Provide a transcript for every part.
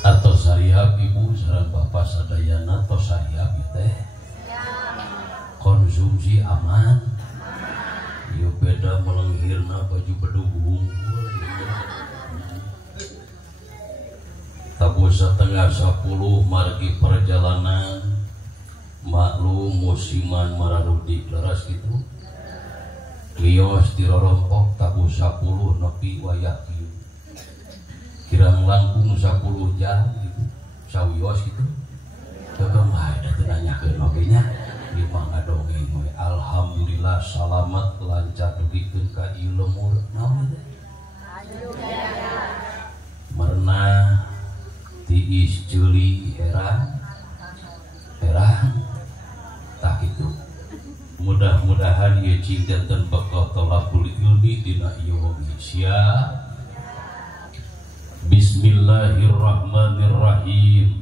Atau sariab ibu sareng bapak sadayana atau sariab teh konsumsi aman. Ieu beda melenghirna baju bedug tabu setengah 10 margi perjalanan maklum musiman mararudi leras gitu lios dirorompok tabu 10 nepi wayah kieu kirang langkung 10 jam gitu sawios gitu kagak mah ada nanyakeun oge nya di mangga dongeng we alhamdulillah salamet lancar dugikeun ka ilmu naon teh marna tiis Juli herang tak itu mudah-mudahan ieu cinta dan bakal tolakul ilmi dina ieu sia. Bismillahirrahmanirrahim.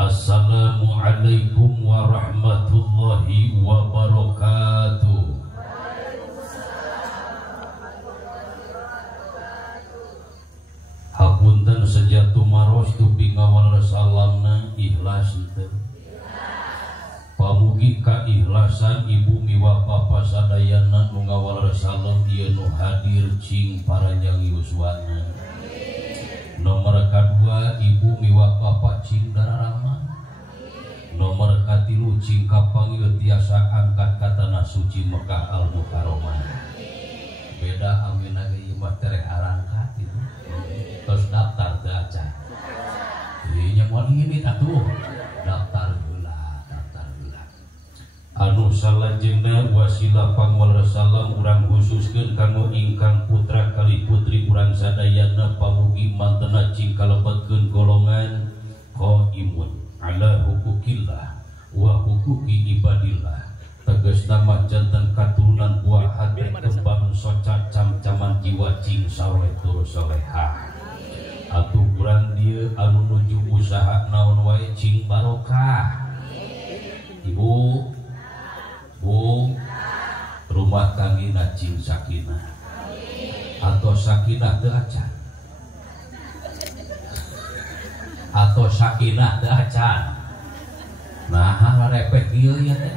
Assalamualaikum warahmatullahi wabarakatuh. Hapunten sejatu maros tupi ngawal salamna ikhlas teu. Pamugi kaikhlasan ibu miwa papa sadayana nu ngawal salam ieu nu hadir cing paranjang yuswana. Nomor kedua ibu miwa papa cing dararama. Nomor katilu cing kapanggil tiasa angkat katana suci Mekah al Mukarramah. Beda aminage ieu mah tereh arangkat itu. Terus daftar teu acan. Ieu nya moal ini atuh daftar heula. Anu salajengna wasilah pangwal salam urang khususkeun kanggo ingkang putra kali putri urang sadayana pamugi mantena cing kalebetkeun golongan qaimun ala hukukillah wa hukuki ibadillah tegasna mah janten katurunan buah hati kembang soca cam-caman jiwa cing saleh tur salehah. Atuh urang dieu anu nuju usaha naon wae cing barokah. Ibu Bu rumah tanggina cing sakinah atau sakinah teu acan atau sakinah teu acan nah repek ieu nya teh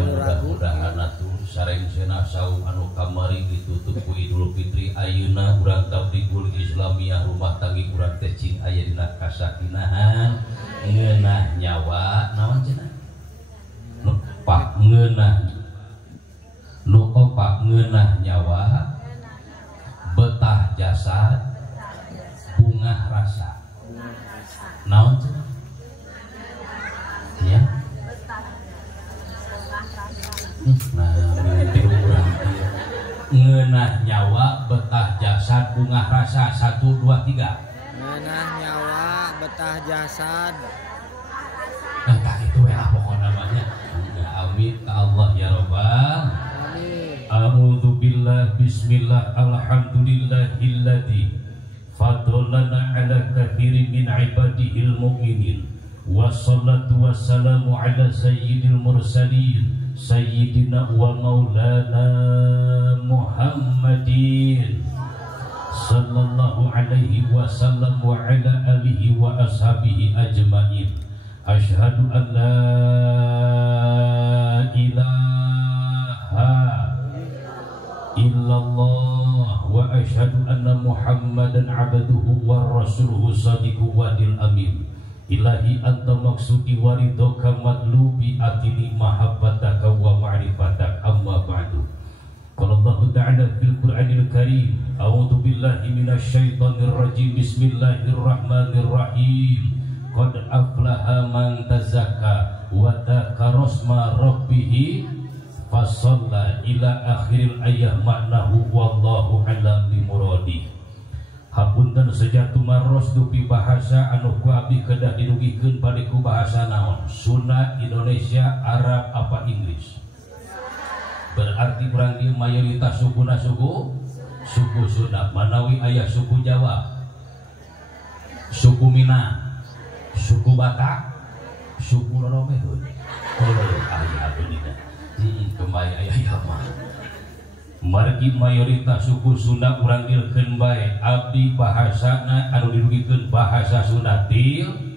mudah-mudahan atuh sareng cenah saum anu kamari ditutup ku Idul Fitri ayeuna urang tabligul Islamiyah rumah tanggi urang teh cing aya dina kasakinahan ngeunah nyawa naon cenah pak ngeunah nu opak ngeunah nyawa betah jasad bungah rasa naon cenah ya nah tiru urang ieu ngeunah nyawa betah jasad bungah rasa 1 2 3 ngeunah nyawa betah jasad entah itu ya pokoknya namanya. Amin ka Allah ya Rabbal. Amin. A'udzu billah bismillah alhamdulillahilladzi fadlana ala katsirin min ibadihil mu'minin wassalatu wassalamu ala sayyidil mursalin sayyidina wa maulana Muhammadin sallallahu alaihi wasallam wa ala alihi wa ashabihi ajmain. Asyhadu an la ilaha illallah wa asyhadu anna Muhammadan abduhu wa rasuluhu sadiqu wadil amin. Ilahi anta maksudi waridhoka matlubi atini mahabbataka wa ma'rifataka amma ba'du. Qala Allah ta'ala fil Qur'anil Karim a'udzu billahi minasy syaithanir rajim bismillahirrahmanirrahim. qad aflaha man tazakka wa dzakara asma rabbih fasalla ila akhiril ayat maknahu wallahu alam bimuradi. Hapunten sejatu maros dupi bahasa anu ku abdi kedah dirugikeun bade ku bahasa naon, Sunda, Indonesia, Arab, apa Inggris. Berarti urang dieu mayoritas sukuna suku Sunda, manawi aya suku Jawa, suku Minang, suku Batak, suku Loromehun. Aya beunina. Kembali aya mah. Margi mayoritas suku Sunda urang dilkeun bae abdi bahasana anu dirugikeun bahasa Sunda til.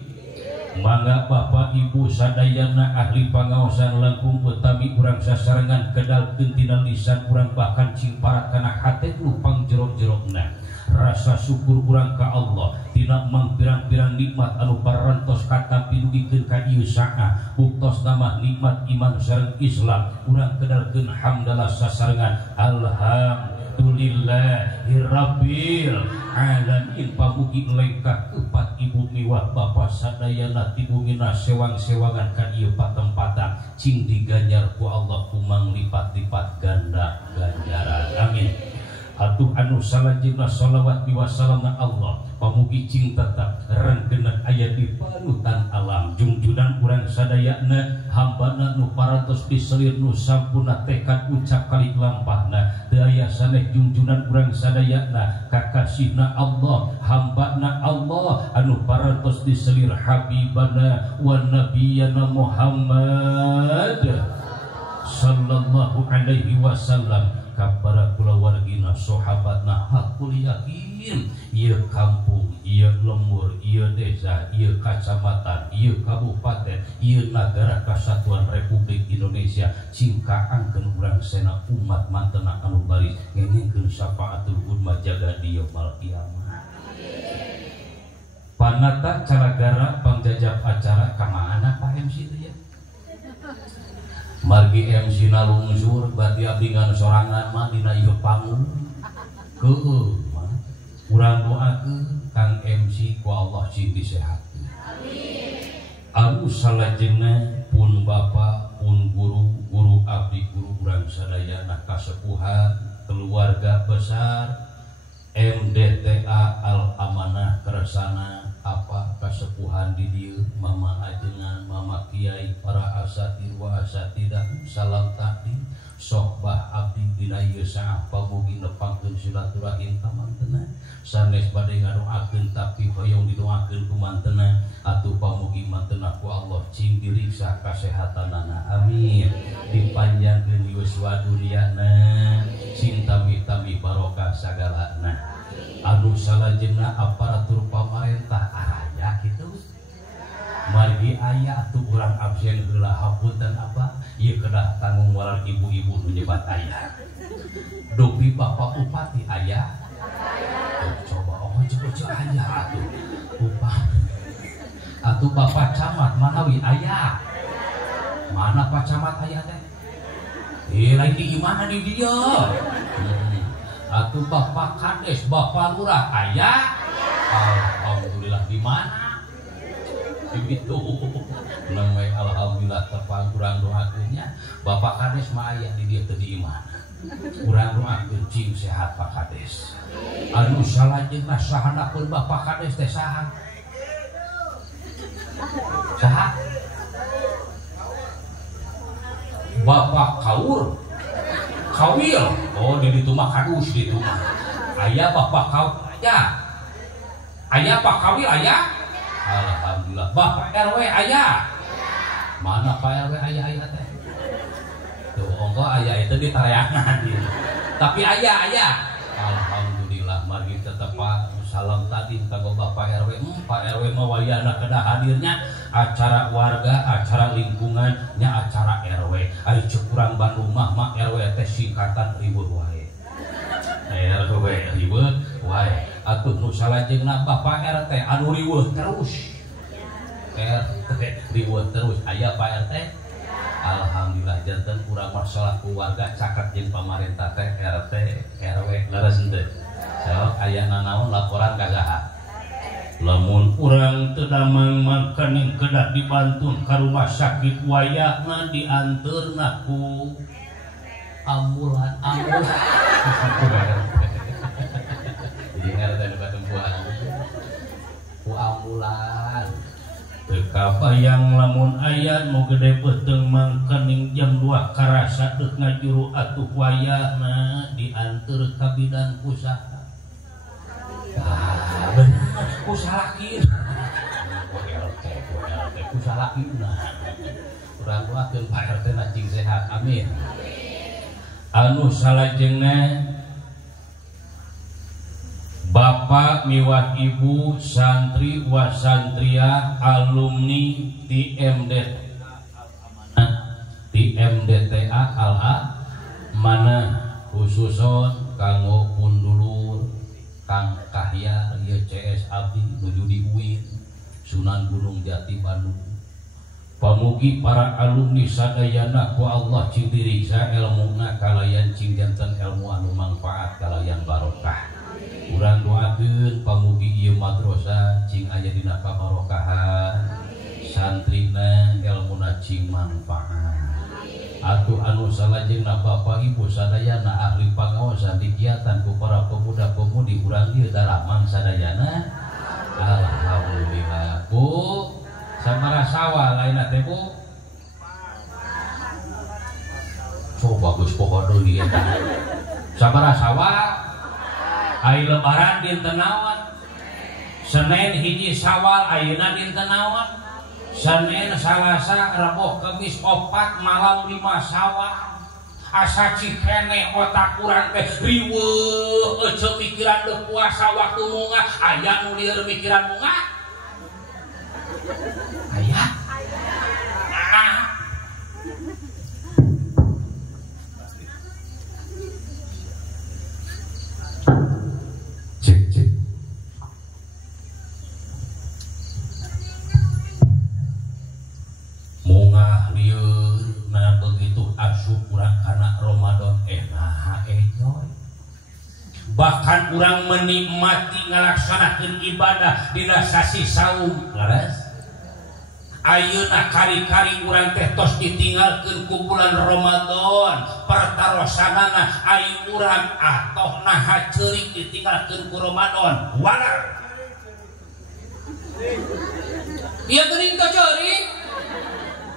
Mangga Bapak Ibu sadayana ahli pangaosan langkung utami urang sasarengan kedalkeun tina lisan urang bahkan cimparat kana hate nu pangjero-jerona. Rasa syukur urang ka Allah tina mangpirang-pirang nikmat anu parantos katampi dugikeun ka ieu saah buktos nama nikmat iman sareng Islam urang kedalkeun hamdalah sasarengan alhamdulillahirabbil alamin. Pamugi lengkah kepat ibu miwah bapak sadayana ti bumina sewang-sewangan ka ieu patempatan cing diganjar ku Allah kumang lipat-lipat ganda ganjaran amin. Atuh anu salajengna shalawat wasalamna Allah pamugi cing tetap rengkeun aya di panutan alam junjunan urang sadayana hambana nu parantos diselir nu sampurna tekad ucap kali lampahna teu aya saneh junjunan urang sadayana kakasihna Allah hambana Allah anu parantos diselir habibana wa nabiyana Muhammad sallallahu alaihi wasallam kapara kulawargina sahabatna hakul yakin ieu kampung ieu lembur ieu desa ieu kacamatan ieu kabupaten ieu nagara kesatuan Republik Indonesia cingkaangkeun urang sena umat mantena anu baris ngengkeun syafaatul uzma jaga di yaumul kiamah. Panata cara gara pangjajab acara kamaana Pak MC teh ya. Margi MC na lungsur berarti abdi ngan sorangan mah dina ieu panggung keueuh mah urang doakeun Kang MC ku Allah cing disehatkeun amin. Anu salajengna pun bapak pun guru abdi guru urang sadayana kasepuhan keluarga besar MDTA Al Amanah Kersana apa kasepuhan di dieu mama ajengan mama kiai para asatir wa asatidah salam takdim sokbah abdi dina ieu saah pamugi nepangkeun silaturahim ka mantena sanes bade ngadoakeun tapi hoyong didoakeun ku mantena atuh pamugi mantena ku Allah cing diriksa kasehatanana amin dipanjangkeun yuswa duniana cing tami-tami barokah sagalana. Anu salajengna aparatur pamarentah araya kitu margi aya atuh urang absen heula hapunten apa ieu kedah tanggung waral ibu-ibu nu nyebat aya dupi bapak bupati aya coba aya atuh bupati atuh bapak camat manawi aya mana pak camat aya teh lain di imana di dia atuh bapak kades bapak lurah aya alhamdulillah di mana begitu namai alhamdulillah tepang kurang doakeunnya bapak kades mah aya di dieu teu di imana kurang doakeun cing sehat Pak Kades anu salajengna sahanakeun bapak kades teh saha bapak kaur kawil oh di ditu mah kadus ditu mah aya bapak kau aya pak kawil aya alhamdulillah bapak RW aya mana pak RW aya teh tuh ongko aya itu ditarayakan tapi aya alhamdulillah mari tetep salam tadi kanggo bapak RW Pak RW mah wayahna kedah hadirnya acara warga acara lingkungan nya acara RW ari cekurang Bandung mah RW teh singkatan riweuh wae RW riweuh wae atuh nu salajengna bapak RT anu riweuh terus RT riweuh terus aya Pak RT alhamdulillah janten urang masalah keluarga caket jeung pamarentah teh RT RW leres henteu so aya nanaon laporan ka saha lamun urang teu damang makan yang kedah dibantun ka rumah sakit wayahna dianteurna ku ambulan jadi ngarana nu katempuan ku ambulan teu kabayang lamun aya nu gede beuteung mangkening jam 2 karasa deuk ngajuru atuh wayahna dianteur ka bidan usaha. Kusalakin kusalakin urang doakeun Pak RT na cing sehat amin. Anu salajengna Bapak miwah Ibu santri wa santriah alumni di MDTA Al-A mana khususon kanggo pundulur Kang Kahya ieu CS Abdi nuju di UIN Sunan Gunung Jati Bandung. Pamugi para alumni sadayana ku Allah cing diriksa elmuna kalayan cing janten ilmu anu manfaat kalayan barokah. Urang doakeun pamugi ieu madrasah cing aya dina kabarokahan, santrina ilmuna cing manfaat. Atuh anu salajengna Bapak Ibu sadayana ahli pangaosan digiatan ku para pemuda-pemudi urang ieu daramang sadayana. Alhamdulillah. Bu, sabaraha sawal lainna teh Bu? Coba geus poho deui eta. Sabaraha sawal? Ai lebaran dinten naon? Senin hiji Sawal ayeuna dinten naon? Senin, Salasa, Rabu, Kamis, 4 malam 5 Sawal. Asa cikene otak urang teh riweuh ece mikiran teu puasa waktu munga aya nu lieur mikiran munga aya cek munga lieur nah begitu asup urang kana Ramadan nyoy bahkan urang menikmati ngalaksanakeun ibadah dina sasi saum laras ayeuna kari-kari urang teh tos ditinggalkeun ku bulan Ramadan pertarosanana aya urang atoh naha ceurik ditinggalkeun ku Ramadan walar ieu geuning teh ceurik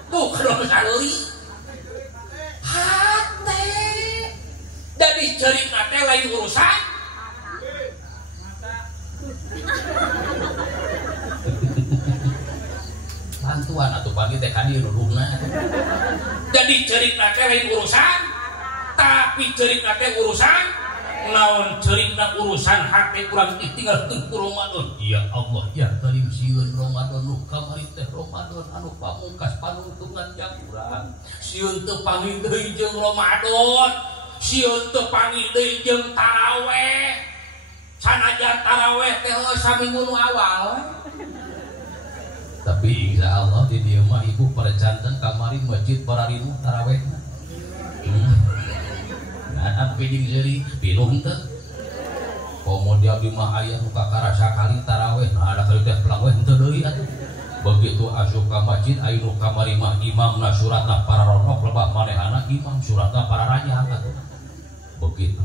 tuh kadang saleurik hate dari cerik nate lain urusan bantuan atau pagi teh kadi nuduhna jadi cerik nate lain urusan tapi cerik nate urusan lawan cerikna urusan hati kurang ditinggalkeun ku Ramadan ya Allah ya Karim sieun Ramadan nu kamari teh Ramadan anu pamungkas panuntungan jang urang sieun teu panggih deui jeung Ramadan sieun teu panggih deui jeung taraweh sanajan taraweh teh saminggu nu awal tapi insyaallah di dieu mah ibu parecanten kamari masjid pararinu tarawehna apa jeung jadi pinuh teh komodia di mah aya nu kakarasa kali taraweh nah ada kali teh pelaweh henteu deui atuh begitu asup ka masjid aya nu kamari mah imamna suratna para ronok lebah manehana imam suratna para raja atuh begitu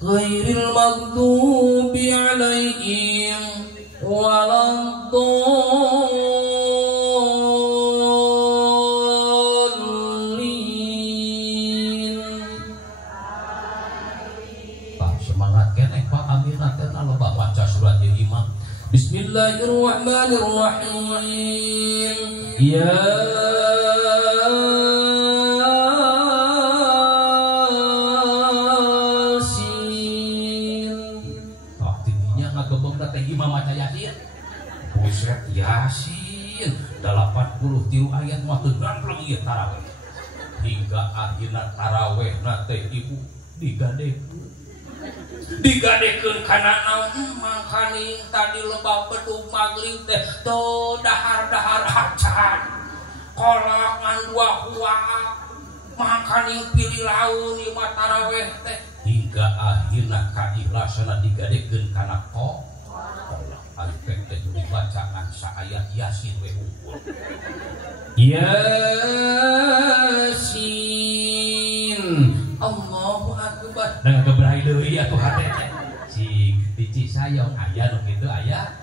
ghairil maghdubi alaihim waladdallin Bismillahirrahmanirrahim ya Yasin artinya ngagebegna teh imam maca Yasin buset Yasin 83 ayat mah teu nangpleng ieu tarawih hingga akhirna tarawih na teh ibu digadekeun kana naon mangkaning tadi lebah bedug magrib teh tuh dahar-dahar acan kolak ngan dua huang mangkaning pilih laun ieu mah tarawih teh hingga akhirna ka ikhlasana digadekeun kana kolak Alpek teh dibacaan saayat Yasin we unggul. Yasin. Allahu akbar. Da ngagebrai deui atuh hate teh. Cik di Cisayong aya nu kitu aya.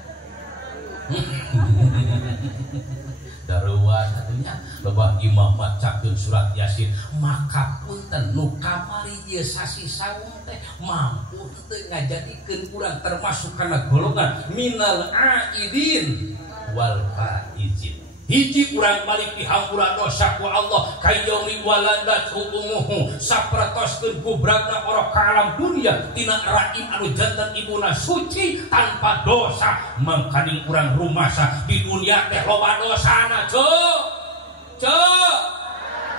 Daruan satunya loba imam macakeun surat Yasin maka punten nu kamari ieu sasi saum teh mampu teu ngajadikeun urang termasuk kana golongan minal aidin wal faizin. Hiji urang balik di hampura dosa ku Allah kayaumi waladat umuhu sapratoskeun gubragna ora ka alam dunia tina rahim anu janten ibuna suci tanpa dosa mangkading urang rumasa di dunia teh loba dosana ce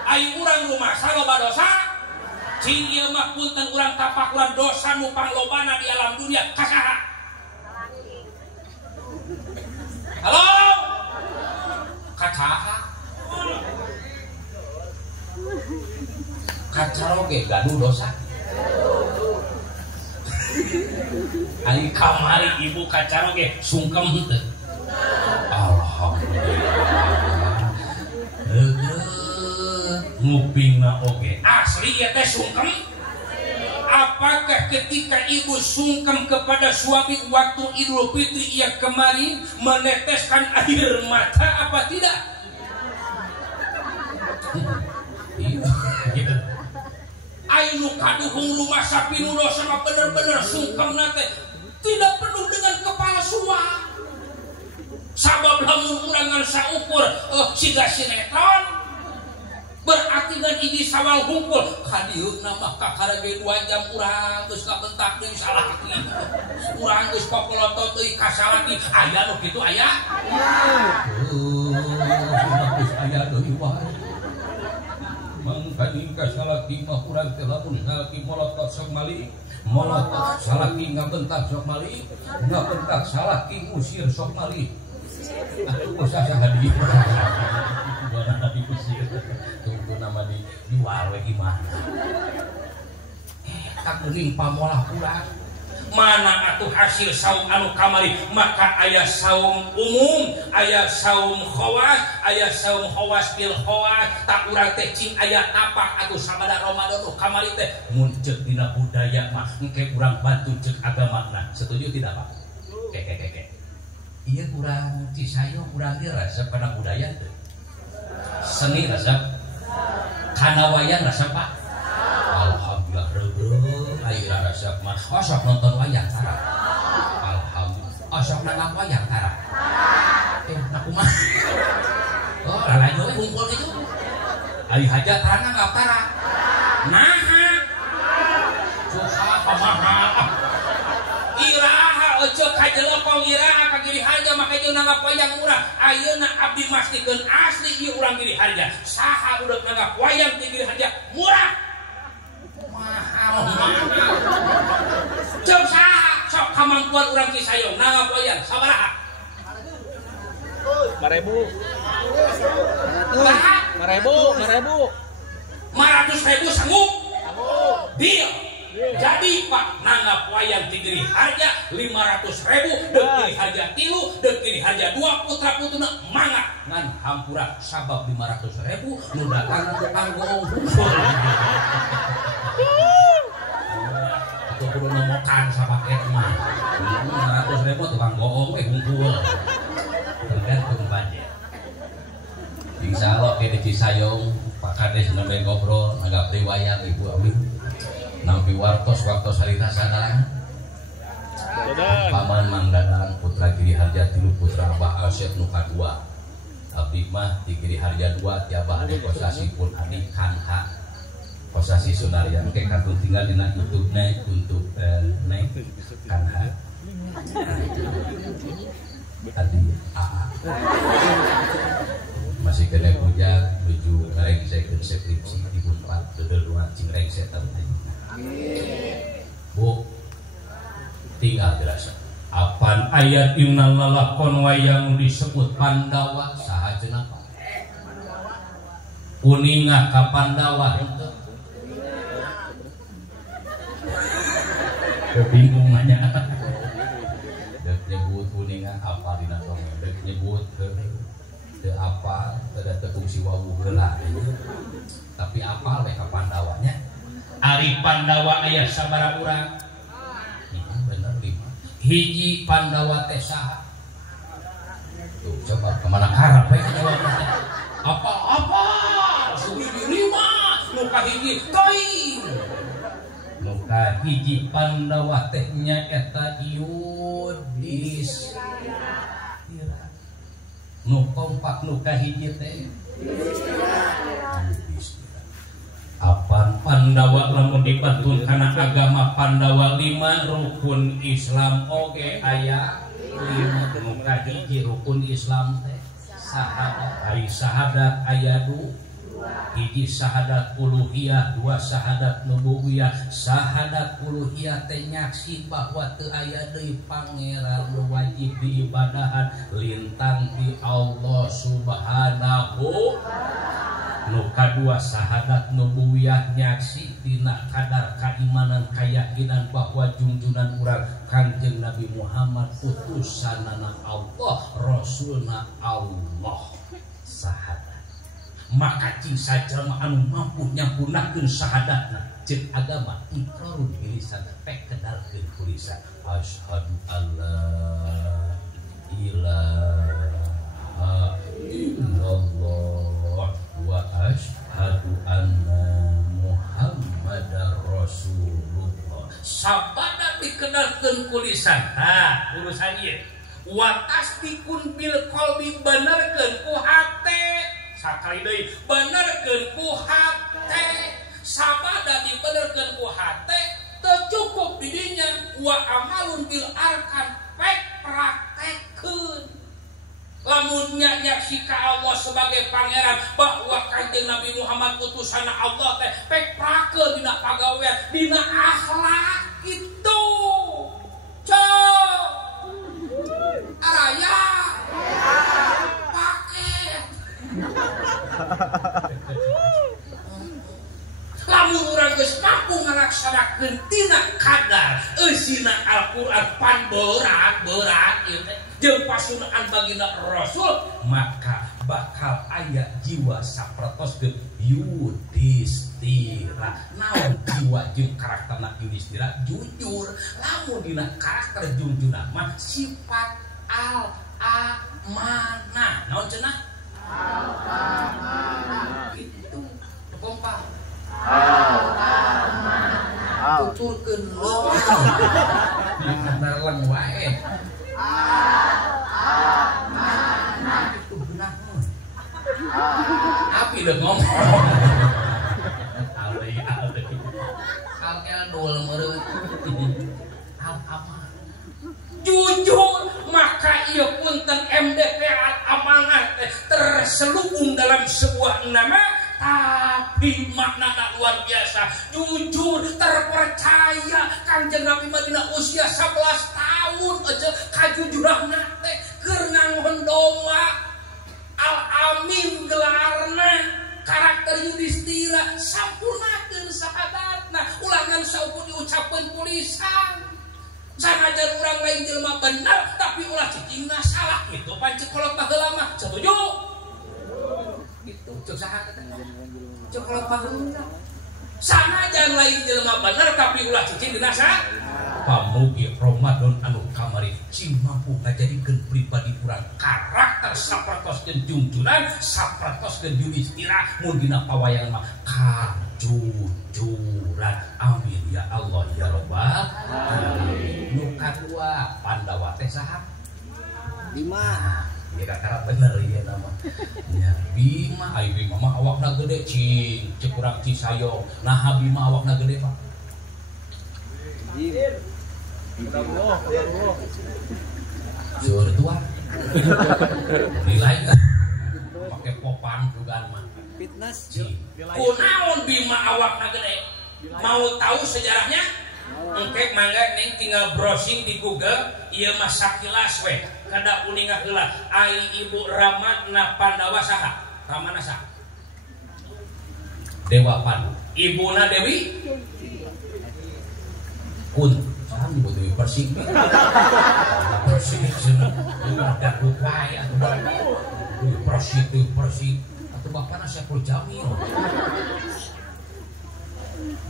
ayo urang rumasa loba dosa cing ieu mah punten urang tapak urang dosa nu panglobana di alam dunia kasaha. Halo kacaha kacaroge gaduh dosa ari kamari ibu kacaroge sungkem henteu alhamdulillah ngupingna oge asli ya teh sungkem. Apakah ketika ibu sungkem kepada suami waktu Idul Fitri ia kemarin meneteskan air mata apa tidak? Ainu kaduhung rumah sapi nu dosa bener-bener sungkem nate tidak penuh dengan kepalsuan. Sabab lamun urangan saukur siga sinetron berarti kan ini sawal hungkul kadieu nama kakarage 2 jam urang geus kabentak deui salaki urang geus kokolotot deui ka salaki aya nu kitu aya geus aya deui wae mangkading ka salaki mah urang teh lamun salaki molotot sok mali molotot salaki ngabentak sok mali ngabentak salaki ngusir sok mali atuh usah hadiah tapi kusir tunggu nama di warwe gimana tak geuning pamolah urang mana atuh hasil saum anu kamari maka aya saum umum aya saum khawas aya saum khawas bil khawas tak urang teh cing aya tapak atuh sabada Ramadan nu kamari teh mun ceuk dina budaya mah engke urang bantu ceuk agamana setuju tidak Pak keke ieu urang Cisayong urang ge resep kana budaya teh seni resep kana wayang resep Pak alhamdulillah reureuh aya resep mah osok nonton wayang tara alhamdulillah osok nangap wayang tara nah kumaha oh lalajo we hungkul kitu aya hajat tara nangap tara naha coba pamaha iraha ojo kajelokong iraha ka giri harja maka jeung nanggap wayang urang ayeuna abdi mastikeun asli ieu urang giri harja saha udah nanggap wayang ti giri harja murah mahal cem saha sok kamampuan urang Cisayong nanggap wayang sabaraha 5.000 sanggup deal. Jadi Pak nanggap wayang ti giri harja 500.000 deuk giri harja 3 deuk giri harja 2 putra-putuna mangga ngan hampura sabab 500.000 nu datang ku kanggo atuh kudu nemokan sabake mah 500.000 tukang bohong we hungkul tergantung budget insyaallah ke Cisayong Pak Kades nembe ngobrol nanggap ti wayang Ibu Abi nampi wartos harita sadang paman Mang Dadang putra giri harja 3 putra Abah Asep nu kadua abdi mah di giri harja 2 ti Abah ade kosasi pun adik kanha kosasi Sunaria engke kartu tinggal dina YouTube naik untuk naik kanha adi AA masih kena puja menuju reng saya skripsi di Unpad dedeluan cingreng setan Bu tinggal dirasa apan ayat innal lalakon wayang disebut Pandawa saha cenah Pak Kuningah ka Pandawa henteu bingung nanya deuk nyebut kuning geningan apa dina dongeng dek nyebut teu apal teu fungsi wawu heula tapi apal we ka Pandawanya. Ari Pandawa aya sabaraha urang? 5 bener 5. Hiji Pandawa teh saha? Tuh coba kemana harap we jawab teh. Apa suwi 5 nu kahiji teuing. Nu kahiji Pandawa teh nya eta Yudhistira. Nu kompak nu kahiji teh Apan Pandawa lamun dipantun kana agama Pandawa 5 rukun Islam oge aya 5. Nu kahiji rukun Islam teh sahadat aya 2. Hiji sahadat uluhiyah, 2 sahadat nubuwiyah. Sahadat uluhiyah teh nyaksi bahwa teu aya deui pangeran nu wajib diibadahan lintang ti Allah Subhanahu. Nu kadua sahadat nubuwiyah nyaksi tina kadar keimanan keyakinan bahwa junjunan urang Kangjeng Nabi Muhammad utusanana Allah, rasulna Allah. Sahadat maka cing saja anu mampu nyampunakeun sahadatna jeung agama iqrarun bilisan pek kedalkeun ku lisan asyhadu alla ilaha illallah wa asyhadu anna muhammadar rasulullah. Sabada dikenalkeun ku lisan urusan ieu wa tasdiqun bil qalbi benerkeun ku hate. Sakali deui benerkeun ku hate. Sabada dibenerkeun ku hate teu cukup di dinya wa amalun bil arkan pek praktekeun. Lamun nyaksi ka Allah sebagai pangeran bahwa Kanjeng Nabi Muhammad utusan Allah teh pek prakeun dina pagawean dina akhlak itu. Araya paket. Lamun urang geus mampu ngalaksanakeun tina kadar eusina Al-Qur'an pan berat ieu teh jeung pasunaan baginda Rasul, maka bakal aya jiwa sapertoskeun Yudhistira. Naon jiwa jeung karakterna Yudhistira? Jujur. Lamun dina karakter junjungan mah sifat al-amanah. Naon cenah? Al-amanah. Itu kompak. Al-amanah. Tuturkeun lo. Bener leng wae. Al-amanah. Itu beunah mun. Api deuk ngomong. Alei. Kalkel dul meureun. Al-amanah. Jujur, maka ieu punten MDP al-amanah terselubung dalam sebuah nama, tapi maknana luar biasa. Jujur, terpercaya. Kanjeng Nabi Madinah usia 11 tahun aja kajujuranna teh keur ngangon domba. Al-Amin gelarna. Karakter Yudhistira sampurnakeun sahadatna. Ulangan sauku diucapkeun ku lisan. Sanajan urang lain jelema bener tapi ulah cicingna salah gitu pancet kolot baheula mah setuju gitu cek saha teh cek kolot baheula sanajan lain jelema bener tapi ulah cicing dina saha pamugi Ramadan anu kamari cing mampu ngajadikeun pribadi urang karakter sapertoskeun junjunan sapertoskeun Yudhistira mun dina pawayangan mah kajujuran. Amin ya Allah ya Rabbal alamin. Nu kadua Pandawa teh saha? Bima. Ya kakara bener ieu nama. Nya Bima, ai Bima mah awakna gede cing, cek urang Cisayong. Nah Bima awakna gede Pak. Sur tua. Nilai pakai popang juga mah. Fitness. Kunaon Bima awakna gede? Mau tahu sejarahnya? Engke mangga neng tinggal browsing di Google. Ieu mah sakilas we. Kada uning heula. Ai ibu Ramana Pandawa saha? Ramana saha? Dewa Pandu. Ibuna Dewi Kunti. saham di butuh persik persik seneng ada upaya persik atau bapak nasi aku jamil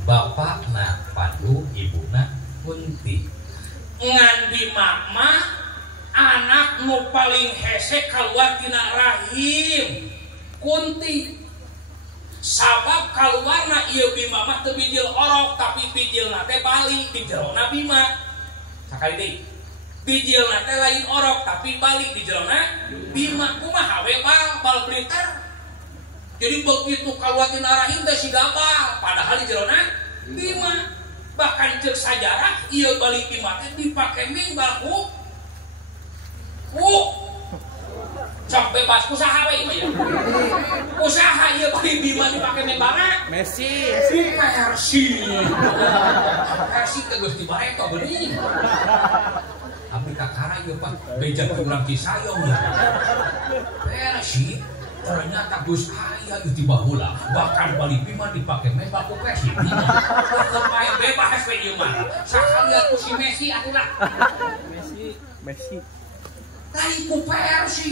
bapak na Pandu ibu na Kunti ngan di mama anak nu paling hese keluar tina rahim Kunti sabab keluarna ieu Bima mah teu bijil orok tapi bijilna teh balik di jerona Bima sakali deui bijilna teh lain orok tapi balik di jerona Bima kumaha we bal blitter jadi begitu keluar tina rahim teh siga bal padahal di jerona Bima bahkan cek sajarah ieu balik Bima teh dipake minggal ku sok bebas usaha we ya usaha ieu balik Bima dipake membana Messi teh geus dibareto bening abdi kakara ieu Pak beja urang Cisayong ya Messi ternyata geus aya ieu di baheula bahkan balik Bima dipake membak ku Messi main bebas we ieu mah sakalian ku si Messi atuh Messi lain ku Persi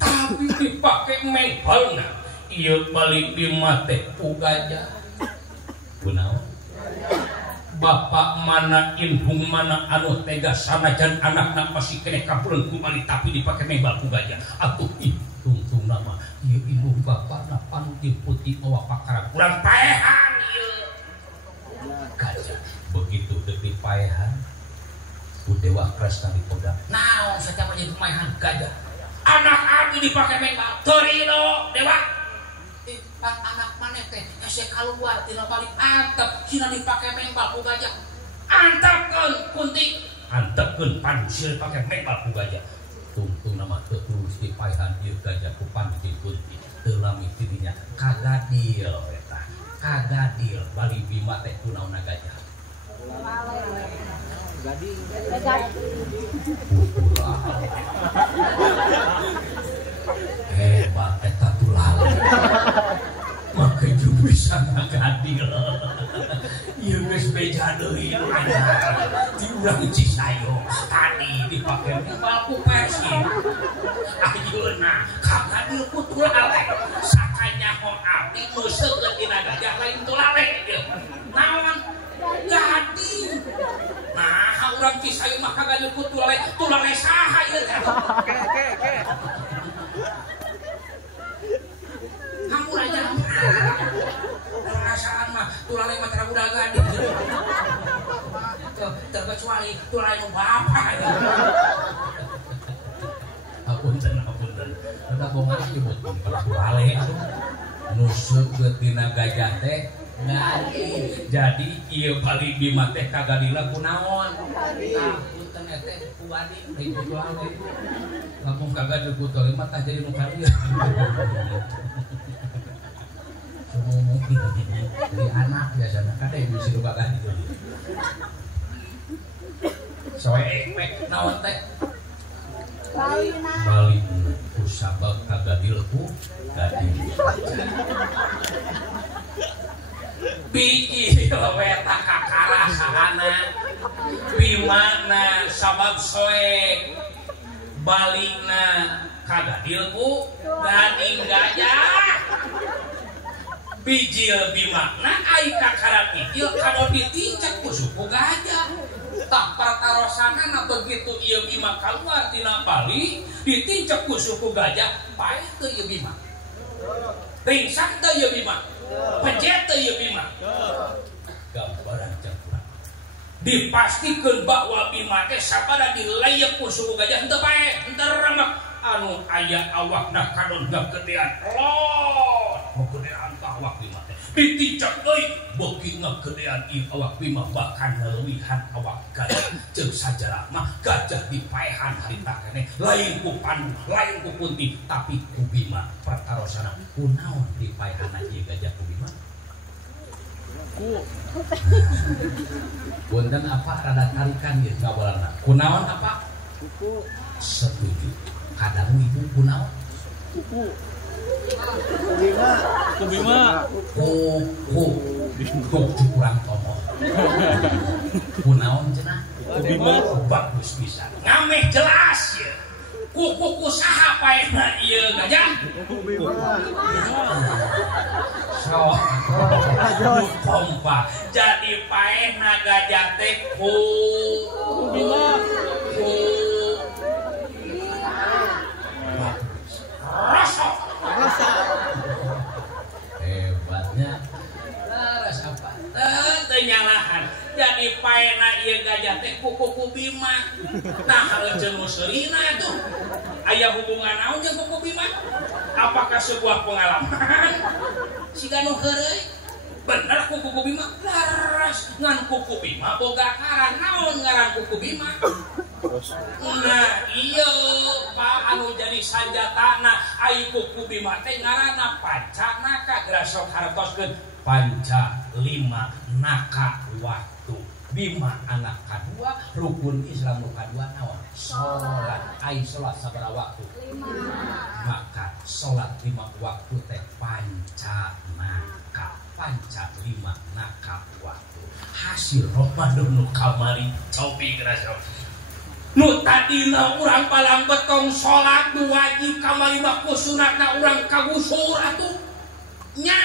tapi dipake mebelna ieu balik Bima teh ku gajah kunaon bapak mana indung mana anu tega sanajan anakna masih kene kapuleun ku mali tapi dipake mebal ku gajah atuh tungtung nama ieu indung bapakna Panti Putih Owa Pakara kurang paehan ieu gajah begitu detik paehan ku dewa Kresna dipoda naon saja menjadi pemaehan gajah anak abdi dipake mebal terido dewa anak maneh teh hese kaluar tina balik antep cina dipake mebal ku gajah antepkeun Kunti antepkeun Pansil dipake mebal ku gajah tungtung nama teu tulus dipaehan ieu gajah ku Panti Kunti teu lami tidinya kagadil eta kagadil balik Bima teh kunaonna gajah hebat eta tulal make ju bisa ngagadil ieu geus beja deui di urang Cisayong tadi dipake mebal ku Persi ayeuna kagadil ku tulale sakanya ho abdi museukeun dina gajah lain tulale naon jadi nah urang Cisayong mah kagadil ku tulale saha ieu teh kamu aja perasaan mah tulale mah tara budak gadis terkecuali tulale nu bapak apunten udah bongan nyebut tulale nusuk ke tina gajah teh jadi ieu balik Bima teh kagadila kunaon apunten teh ku wading deui tulale lamun kagadil ku tulale mah tah jadi nu kalieu mungkin dari anak biasanya kan yang bisa lupa kan itu soalnya naon teh balik ku sabab kagadil ku gadil biji weta kakara sahana Bima na sabab soek balikna kagadil ku gading gajah bijil Bima na ai kakara bijil kalau ditincak ku suku gajah tak pertarosana na begitu ieu Bima keluar tina bali ditincak ku suku gajah paeh teu ieu Bima pingsan teu ieu Bima pejet teu ieu Bima gambaran campuran dipastikeun bahwa Bima teh sabada dilayep ku suku gajah henteu paeh henteu remek anu aya awakna kadon ngagedean lot ngagedean awak Bima teh ditincak deui beuki ngagedean ieu awak Bima bahkan leuwihan awak gajah jeung sajarah mah gajah dipaehan harita keneh lain ku Pandu lain ku Kunti tapi ku Bima pertarosana kunaon dipaehanna ieu gajah ku Bima punten apa rada tarikan ieu ngawalarna kunaon apa kuku setuju kadang ibu kunaon kuku Bima kuku kurang tomo kunaon cenah Bima bagus bisa ngameh jelas ya kuku saha paena ieu gajah so kompa jadi paena gajah teh ku rasa hebatnya rasa apa nyalahan jadi paena ieu gajah teh kuku Bima nah jeung Serina tuh aya hubungan naon jeung kuku Bima apakah sebuah pengalaman siga nu heureuy bener kuku Bima laras ngan kuku Bima boga ngaran naon ngaran kuku Bima nah iya Pak anu jadi sanjatana ai kuku Bima teh ngaranna Pancanaka grasok hartoskeun panca lima naka waktu Bima anak kedua rukun Islam nu kedua naon salat ai salat sabaraha waktu 5 maka salat 5 waktu teh panca naka panca 5 naka waktu hasil Ramadan nu kamari cobi grasok nu tadina urang palang betong salat nu wajib kamari mah ku sunatna urang kagusur atuh nya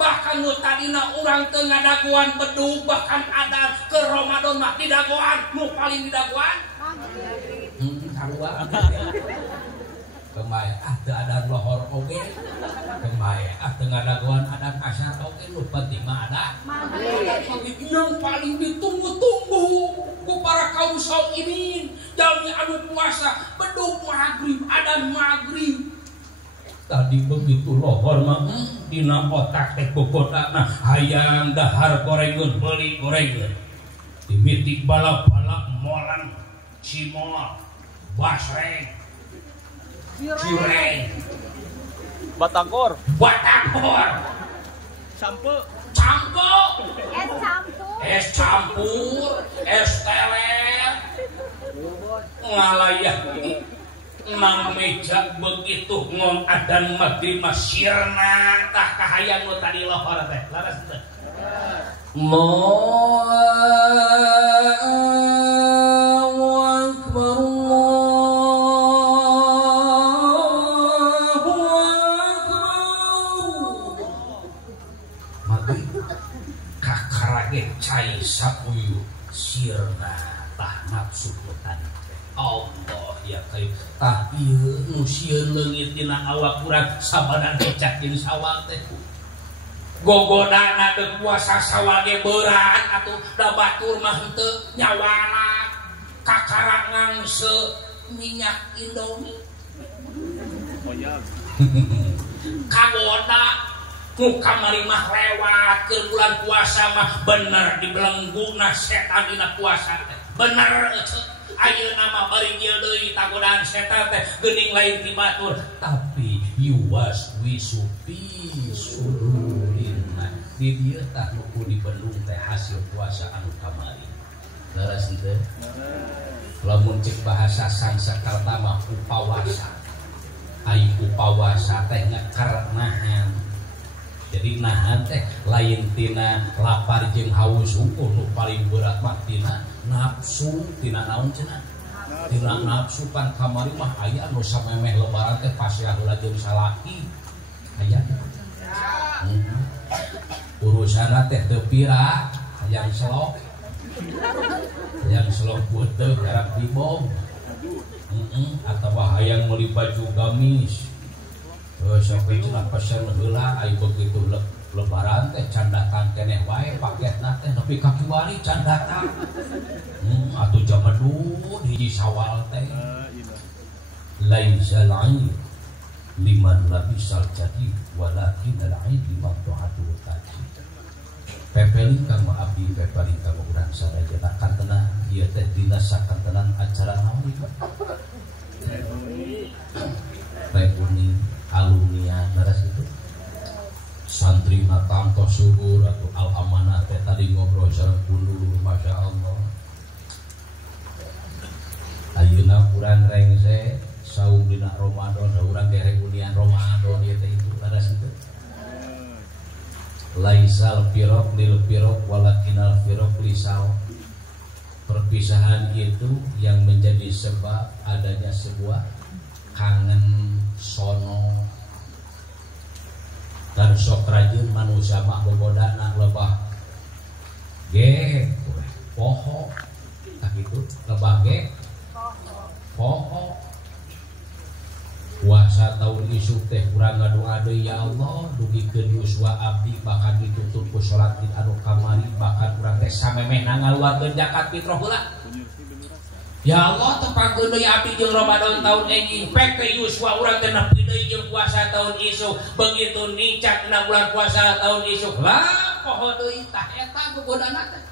bahkan nu tadina urang teu ngadaguan bedug bahkan ada ke Ramadan mah didagoan nu paling didagoan sarua kemaya teu ada lohor oge kemaya teu ngadaguan adat kasar oge nu penting mah ada maghrib yang paling ditunggu-tunggu ku para kaum muslimin jalmi anu puasa bedug maghrib adan maghrib tadi begitu lohor mah dina otak teh bobotna hayang dahar gorengeun beuli gorengeun dimitik balap-balap molan cimol basreng cireng Batagor campo es teler ngalayah nang meja begitu ngom adan maghrib masirna tah kahayang nu tadi lohor teh laras teh Allahu akbar Allahu akbar maghrib kakarage cai sapuyu sirna tah nafsu tadi Allah ya kayu tah ieu nu sieun leungit dina awak urang sabadan kecakin sawal teh gogodana teu puasa sawal ge beuraan atuh da batur mah henteu nyawala kakarangan minyak Indomie kagoda nu kamari mah lewat ke bulan puasa mah bener dibelengguna setan dina puasa teh bener ayeuna mah bari ieu deui tagodaan setan teh geuning lain ti batur tapi yuwas wisupi sudurinna di dieu tah nu dibendung teh hasil puasa anu kamari leres teh lamun cek bahasa Sanskerta mah upawasa ai upawasa teh ngakarnahan jadi nahan teh lain tina lapar jeung haus hukum nu paling berat mah tina nafsu tina naon cenah tina nafsu kan kamari mah aya anu samemeh lebaran teh pasrah heula jeung salaki aya urusanna teh teu pira hayang selok beuteug jarak dibom atawa hayang meuli baju gamis sampai cenah pesen heula ai begitu lebaran teh can datang keneh wae paketna teh nepi ka kiwari can datang atuh jamadud hiji sawal teh laisa lain liman labisal jadi walakin lain liman tu'atu taji pepeling kang abdi pepeling kang urang sadaja akan tenang ieu teh dina sakantenan acara naon ieu reuni alumni beres itu santri natamto subur atau al-amanah teh tadi ngobrol sareng dulu masya Allah ayeuna urang rengse saum dina Ramadan urang ge reunian Ramadan ieu teh itu beres itu laisal firaq lil firaq walakinal firaq lisal perpisahan itu yang menjadi sebab adanya sebuah kangen sono dan sok rajin manusia mah bobodana lebah ge poho tak gitu lebah ge poho puasa tahun isu teh kurang ngadoa deui ya Allah dugikeun yuswa abdi bahkan ditutup ku salat anu kamari bahkan urang teh samemeh ngaluarkeun zakat fitrah heula. Ya Allah tepangkeun deui abdi jeung Ramadan tahun enjing pek teh yuswa urang teh nepi deui jeung puasa tahun isu begitu nincak na bulan puasa tahun isu lah poho deui tah eta gogodana teh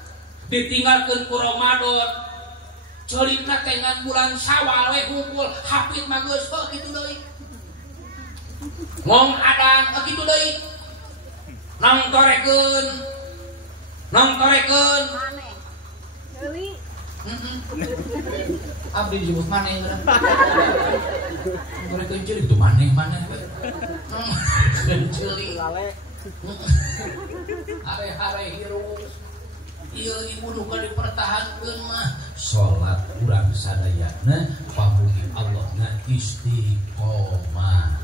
ditinggalkeun ku Ramadan. Cerita dengan bulan Syawal we kumpul hafid mah geus kitu deui. Ngong adan kitu deui. Nang torekeun. Maneh. Deui. Abdi disebut maneh urang. Torekeun ceuli itu maneh we. Ceuli. Are-are hirup. Ieu ibu nu dipertahankeun mah salat urang sadayana pamugi Allah na istiqomah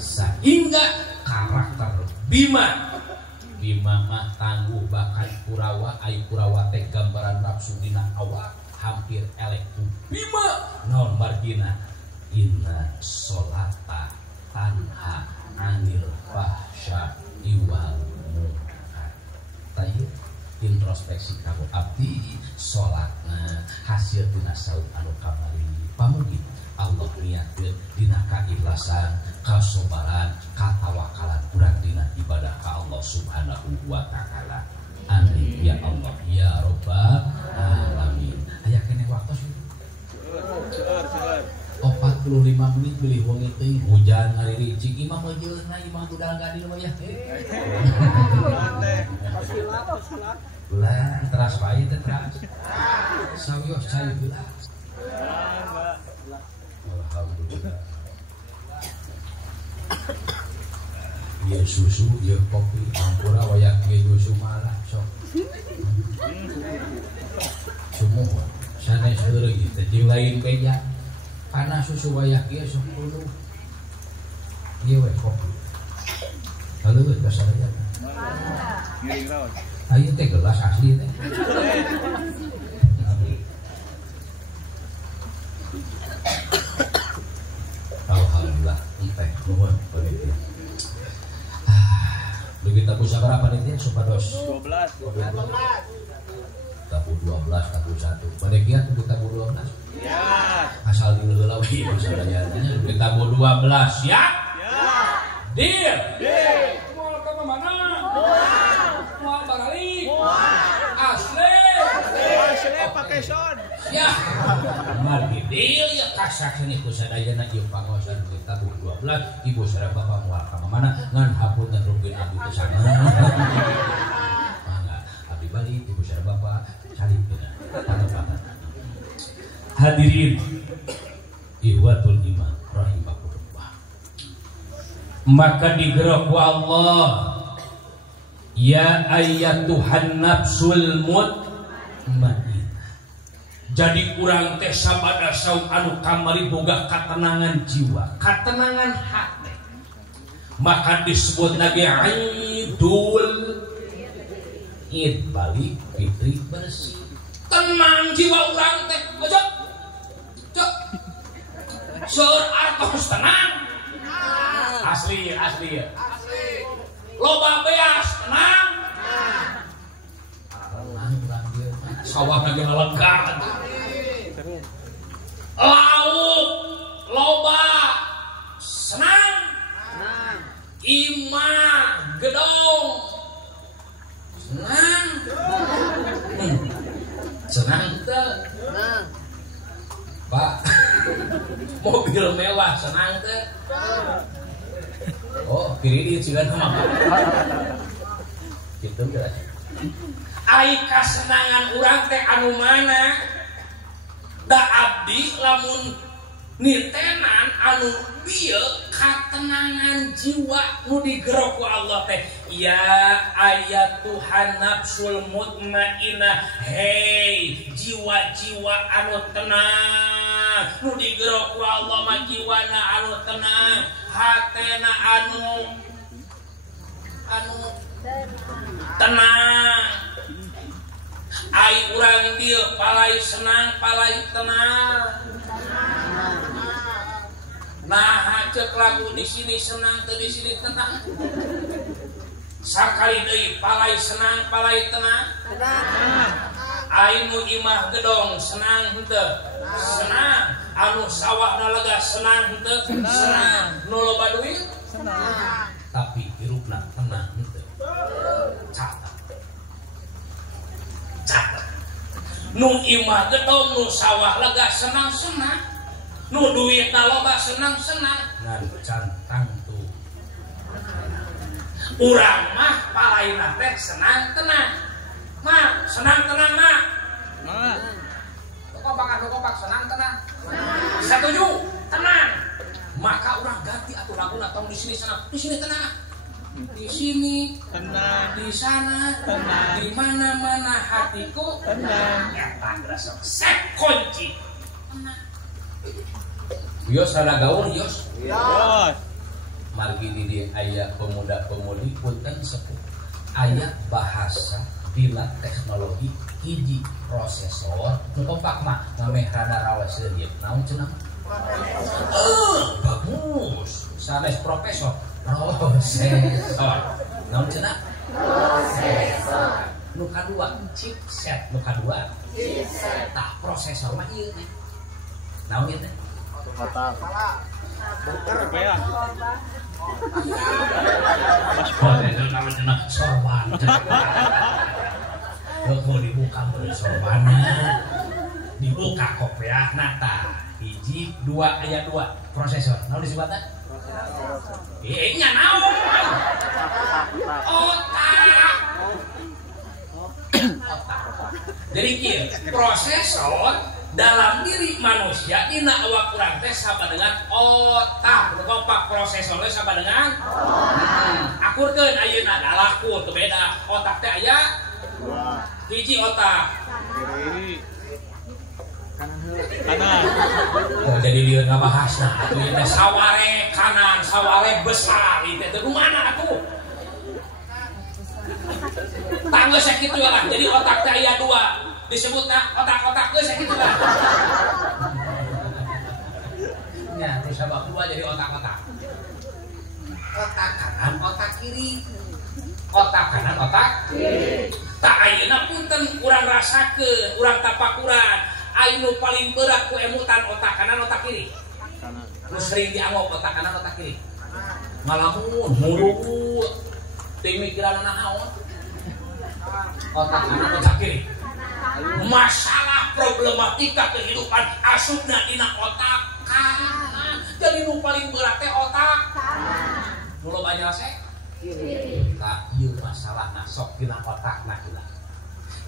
sehingga karakter Bima mah tangguh bahkan Kurawa ai Kurawa teh gambaran nafsu dina awak hampir elek ku Bima naon margina inna sholata tanha anil fahsya'i wal munkar. Tayu introspeksi kamu abdi salatna hasil dina saum anu kamari pamugi Allah niatkeun dina kaikhlasan kasabaran katawakalan urang dina ibadah ka Allah Subhanahu wa taala. Amin ya Allah ya rabbal alamin. Aya keneh waktos 45 menit beli wong teh hujan hari ricik imam ajeuna imam budal gadil mah ya. Ulah teras bae teh teras. Sawios cai heula. Alhamdulillah. Ieu susu, ieu kopi, ampura wayak ieu susu malah sok. Semua sanes heureuy teh jeung lain beja. Panas susu wayak ieu sok kudu. Ieu we kopi. Haleun ka sadaya. Ngiring raos. Ayo teh gelas asli teh. Alhamdulillah teh nuhun panitia. Dugi tabu sabaraha panitia supados? 12. Tabu 12, tabu 1. Panitia dugi tabu 12. Ya. Asal di heula we masalahnya dugi tabu 12 ya. Ya. Deal. Deal. Mau ka mana? Mau baralik. Asli pakai son. Ya. Mari deal ya kasak ini ku sadayana ieu pangosan kita 12 ibu sareng bapak moal ka mana ngan hapunten rugi abdi teh sana. Mangga abdi balik ibu sareng bapak salikeun panepatan. Hadirin ihwatul iman rahimakumullah. Maka digerak ku Allah ya ayyatuhan nafsul mutmainnah. Jadi kurang teh sabada saum anu kamari boga katenangan jiwa, katenangan hati. Maka disebut lagi Id balik fitri bersih. Tenang jiwa urang teh, cok. Cok. Seur artos tenang. Asli. Loba beas tenang. Sawah lagi ngelengkar. Lauk loba senang. Imah gedong senang. Senang teh. Pak. Mobil mewah senang teh. Oh, kiri dia cigan mah. Gitu kan. Ai kasenangan urang teh anu mana? Da abdi lamun nitenan anu bieu ketenangan jiwa nu digerok ku Allah teh. Ya ayat Tuhan nafsul mutmainnah, hei jiwa-jiwa anu tenang nu digerok ku Allah mah jiwana anu tenang, hatena anu tenang. Ai urang dieu palai senang palai tenang. Nah, cek lagu di sini senang teu di sini tenang. Sakali deui palai senang palai tenang. Ai nu imah gedong senang henteu? Senang. Anu sawahna lega senang henteu? Senang. Nu loba duit? Senang. Tapi hirupna tenang henteu? Catat. Nu imah gedong nu sawah lega senang-senang. Nu duitna loba senang-senang. Ngan cantang tuh. Urang mah palaina teh senang tenang. Mak, senang tenang mak. Kopak senang tenang. Setuju? Tenang. Maka urang ganti atuh laguna tong di sini senang, di sini tenang. Di sini tenang, di sana tenang, di mana-mana hatiku tenang. Eta geus sek kunci. Tenang. Yos ada gaul yos. Yos. Margi di aya pemuda-pemudi punten sepuh. Aya bahasa bila teknologi hiji prosesor nu kompak mah ngameh radar awe seuneu. Naon cenah? Bagus. Sanes profesor. Prosesor. Naon cenah? Prosesor. Nu kadua chipset, nu kadua chipset. Tah prosesor mah ieu teh. Naon ieu teh? Otak. Bunker ya. Mas prosesor naon cenah? Sorban. Mau dibuka sorbannya. Dibuka kopiahna tah. Hiji, dua, aya dua prosesor. Naon disebutna? Nya naon? Otak. Jadi kieu, prosesor dalam diri manusia dina awak urang teh sama dengan otak. Kompak prosesornya sama dengan akurkeun ayeuna dalaku teu beda. Otak teh aya hiji otak. Kiri. Kanan. Oh jadi dia ngabahasna atuh ieu teh saware kanan, saware besar ieu teh di mana atuh? Tangga sakitu lah. Jadi otak teh aya dua. Disebutna otak-otak geus sakitu lah. Nya teh sabab dua jadi otak-otak. Otak kanan, otak kiri. Otak kanan, otak kiri. Tak ayeuna punten urang rasakeun, urang tapakuran. Anu paling berat ku emutan otak kanan otak kiri. Nu sering dianggap otak kanan otak kiri. Ngalamun murut. Teu mikiran naon. Otak kanan otak kiri. Masalah problematika kehidupan asupna dina otak kanan. Jadi nu paling berat teh otak kanan. Nu loba nyelesai kiri. Tah ieu masalahna sok dina otakna heula.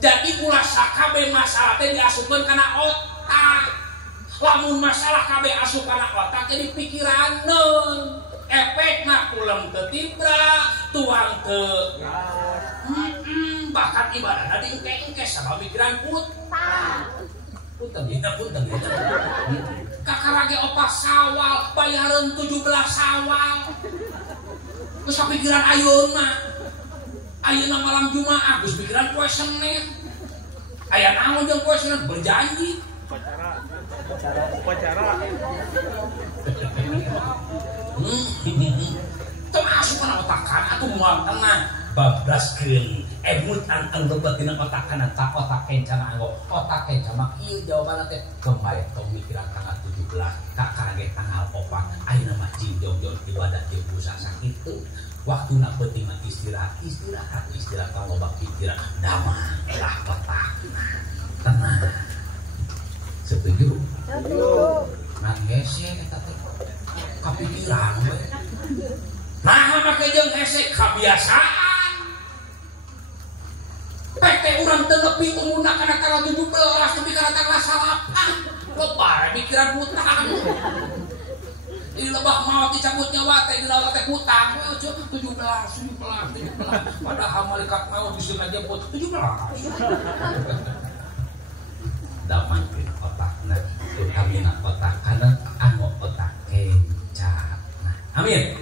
Jadi ulah sakabeh masalah teh diasupkeun kana otak. Lamun masalah kabeh asup kana otak jadi pikiraneun. Efekna kulem teu tibra, tuang teu bakat ibadahna diengke-engke sabab pikiran punten ya. Kakarage opat sawal bayareun 17 sawal. Geus sapikiran ayeuna. Ayeuna malam Jumaah geus pikiran poe Senin. Aya naon jeung poe Senin berjanji. Upacara. Termasuk kana otak kanan atuh moal tenang. Bablaskeun emutan anu lebat dina otak kanan tak otak kencana anggo. Otak kencana ieu jawabanna teh kembali tong mikiran tanggal 17 kakarage tanggal 4 ayeuna mah cinjong-jong ibadah jeung puasa sakitu. Waktuna penting mah istirahat kalau loba pikiran damai lah otakna tenang. Setuju? Nah hese eta teh kapikiran we. Nah make jeung hese kabiasaan. PT urang teu nepi umurna kana tanggal 17 tapi kana tanggal 8. Loba pikiran hutang. Di lebah maut dicabut nyawa teh dirawat teh hutang 17 padahal malaikat maut disuruh jemput 17 damankeun otakna utamina otak kanan anu otak kencana amin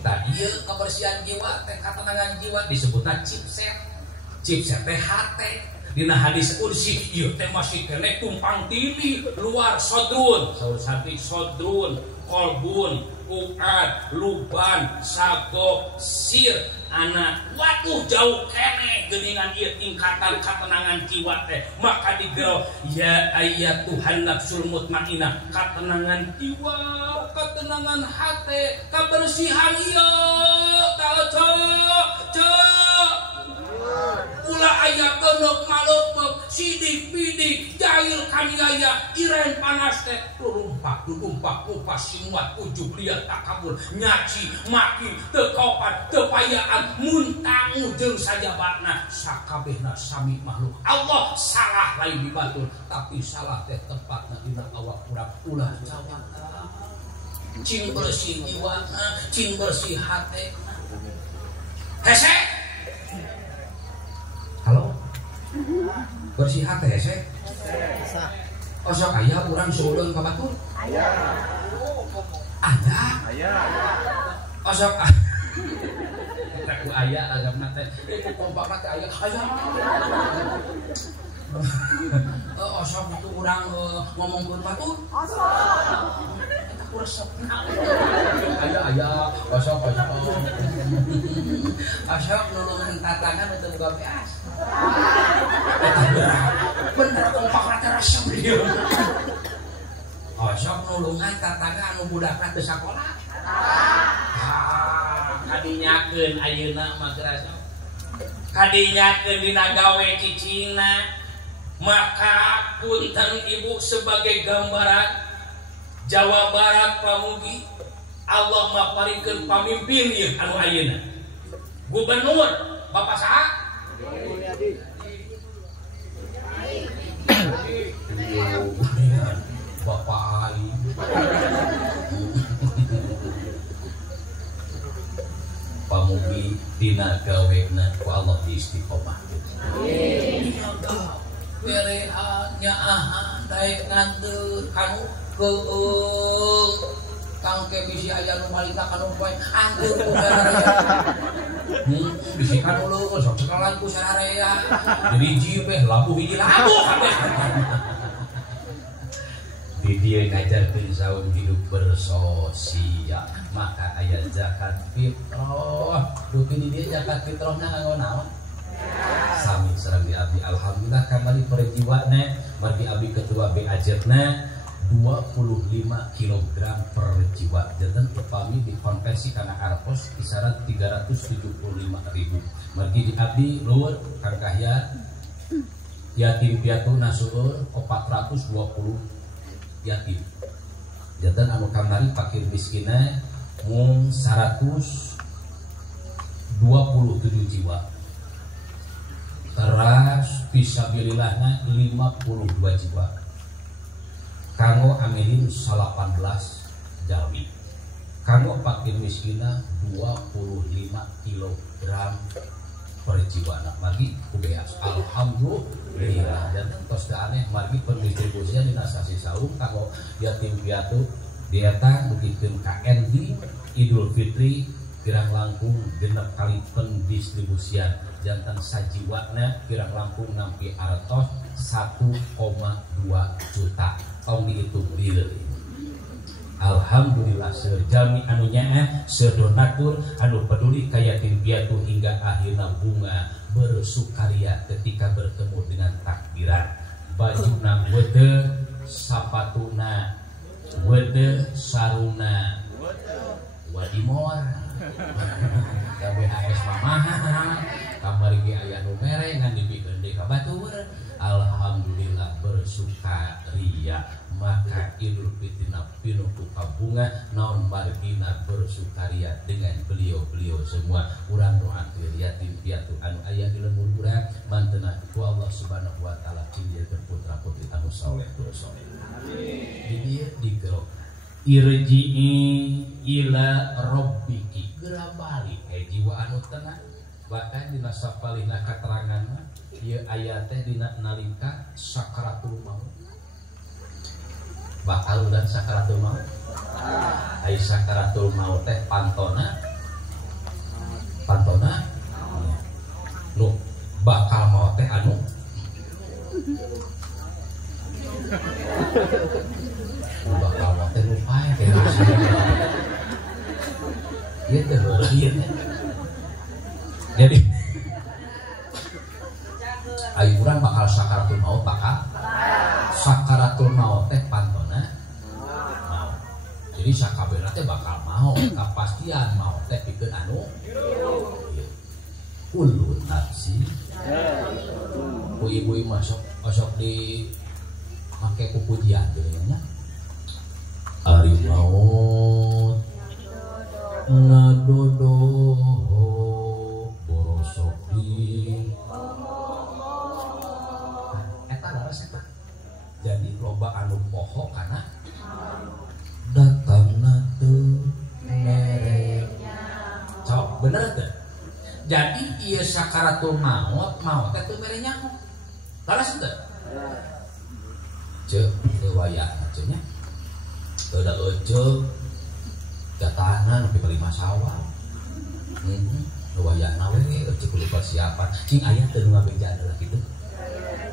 tah ieu kebersihan jiwa teh katenangan jiwa disebutna chipset teh hate dina hadis kursi ieu teh masih kene tumpang tindih luar sodrun saur sabdi sodrun kolbun uad luban sago sir anak waduh jauh kene geuningan ieu tingkatan katenangan jiwa teh maka digerol ya ayyatuhan nafsul mutmainnah katenangan jiwa katenangan hate kabersihan ieu taoco ulah aya geuneup maleupeuk sidik-bidik jahil kaniaya iren panas teh lumpak kupas simuat ujub liat takabur nyaci maki teu kaopan teu payaan muntang jeung sajabatna sakabehna sami makhluk Allah salah lain dibatul tapi salah teh tempatna dina awak urang ulah jawab cing bersih jiwana cing bersih hatena hese halo bersih hati ya seh osok aya urang seudon ka batur aya osok kita ku aya agama teh ku kompak teh aya osok itu urang ngomongkeun batur osok eta ku resep aya osok nulungan tatangan untuk buka beas bener kompak rata resep dia osok nulungan tatangan anu budakna teu sakola kadinyakeun ayeuna mah gerasa kadinyakeun dina gawe cicingna maka punten ibu sebagai gambaran Jawa Barat pamugi Allah maparikeun pamimpin ieu anu ayeuna gubernur Bapak saha Bapak Ai pamugi dina gawena ku Allah istiqomah berehan nyaahan daek nganteu kanu keung kangke bisi aya nu malika kanu poe anggur ku bisi kanu leuweus sok sekalan ku sararea jadi jibeh labu hiji labu kabeh di dia ngajarkeun saum hidup bersosial maka aya zakat fitrah dupi di dia zakat fitrahna nganggo naon sami sareng di abdi alhamdulillah kamari perjiwana margi abdi ketua BAJ-na 25 kg per jiwa janten upami dikonversi kana arpos kisaran 375.000 margi di abdi luhur Kang Kahya yatim piatu nasueur 420 yatim janten anu kamari fakir miskinna mung 127 jiwa teras fisabilillahna 52 jiwa kanggo amilin 18 jalmi kanggo fakir miskinna 25 kg per jiwa margi kubeas alhamdulillah dan tos teu aneh margi pendistribusian dina sasi saum kanggo yatim piatu dieta bukikeun KND Idul Fitri kirang langkung genep kali pendistribusian jantan sajiwana kirang langkung nampi artos 1,2 juta tong dihitung real alhamdulillah sejami anu nyaah sedonatur anu peduli ka yatim piatu hingga akhirna bunga bersukaria ketika bertemu dengan takbiran bajuna wede sapatuna wede saruna wadimor KBHS mamaha kamari ge aya nu mere ngan dipikeun deui ka batur alhamdulillah bersukaria maka Idul Fitri pinuh ka bunga naon margina bersukaria dengan beliau-beliau semua urang doakeun yatim piatu anu aya di lembur urang manteuna ku Allah Subhanahu wa taala cinjeulkeun putra-putri anu saleh saleh amin di dieu digerok irji'i ila rabbiki geura balik jiwa anu tenang bahkan dina sapalihna kateranganna ieu aya teh dina nalika sakaratul maut bakal dan sakaratul maut ai sakaratul maut teh pantona nu bakal maut teh anu bakal maut teh lupa ya teh ieu teh ieu jadi ayo urang bakal sakaratul maut bakal sakaratul maut teh pantona maut jadi sakabehna teh bakal maut kapastian maut teh pikeun anu kullu nafsi ku ibu masuk di make pupujian gitu nya ari maut nadodo jadi loba anu poho karena datangna teu merenya cok bener teh jadi ieu sakaratul maut teh teu merenya laras teh ceuk teu wayahna ceuk nya teu da euceuk datana nepi ka 5 sawal teu wayahna we euceuk kudu persiapan cing aya teu nu ngabejan lah kitu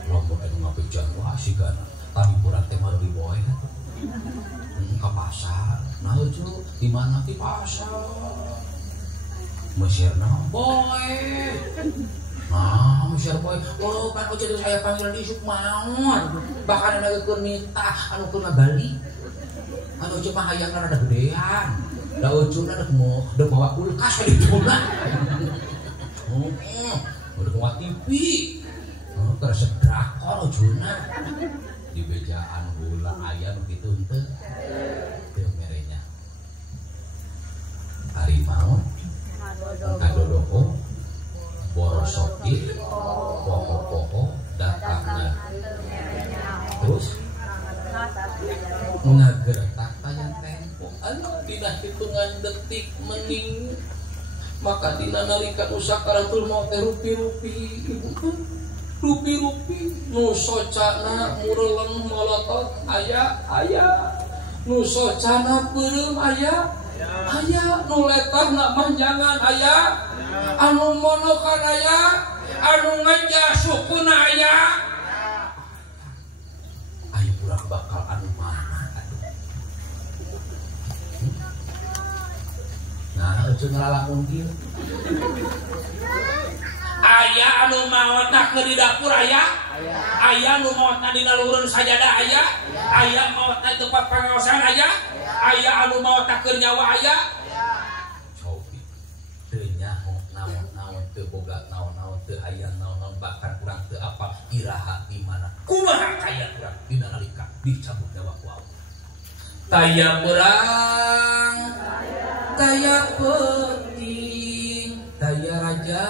lombok anu ngabejan wah sigana tapi kurang teh mah di boy kan ke pasar nah itu di mana di pasar Mesir nah boy nah Mesir boy oh kan ojo saya panggil di Sukmaun bahkan ada keur minta anu keur Bali anu ojo mah hayangna rada gedean da ojo na dek bawa kulkas di tuna udah bawa TV keur drakor ojona di bejaan gula ayam gitu ente teu merenya harimau kadodoho borosoki poho-poho datangna terus ngageretak tayang tempo anu dina hitungan detik mening maka dina nalika sakaratul maut teh rupi-rupi rupi-rupi nu socana mureleng molotot aya nu socana peureum aya nu letahna manjangan aya anu monokan aya anu ngajasukun aya ayo urang bakal anu mana atuh nah ujung ngalamun kieu aya anu maotna keur di dapur aya anu maotna dina luhureun sajadah aya maotna tempat pangaosan aya anu maotna keur nyawa aya cobi teu nyaho naon-naon teu boga naon-naon teu aya naon-naon bahkan urang teu apal iraha di mana kumaha kaya urang dina nalika dicabut nyawa ku Allah taya urang taya penting taya raja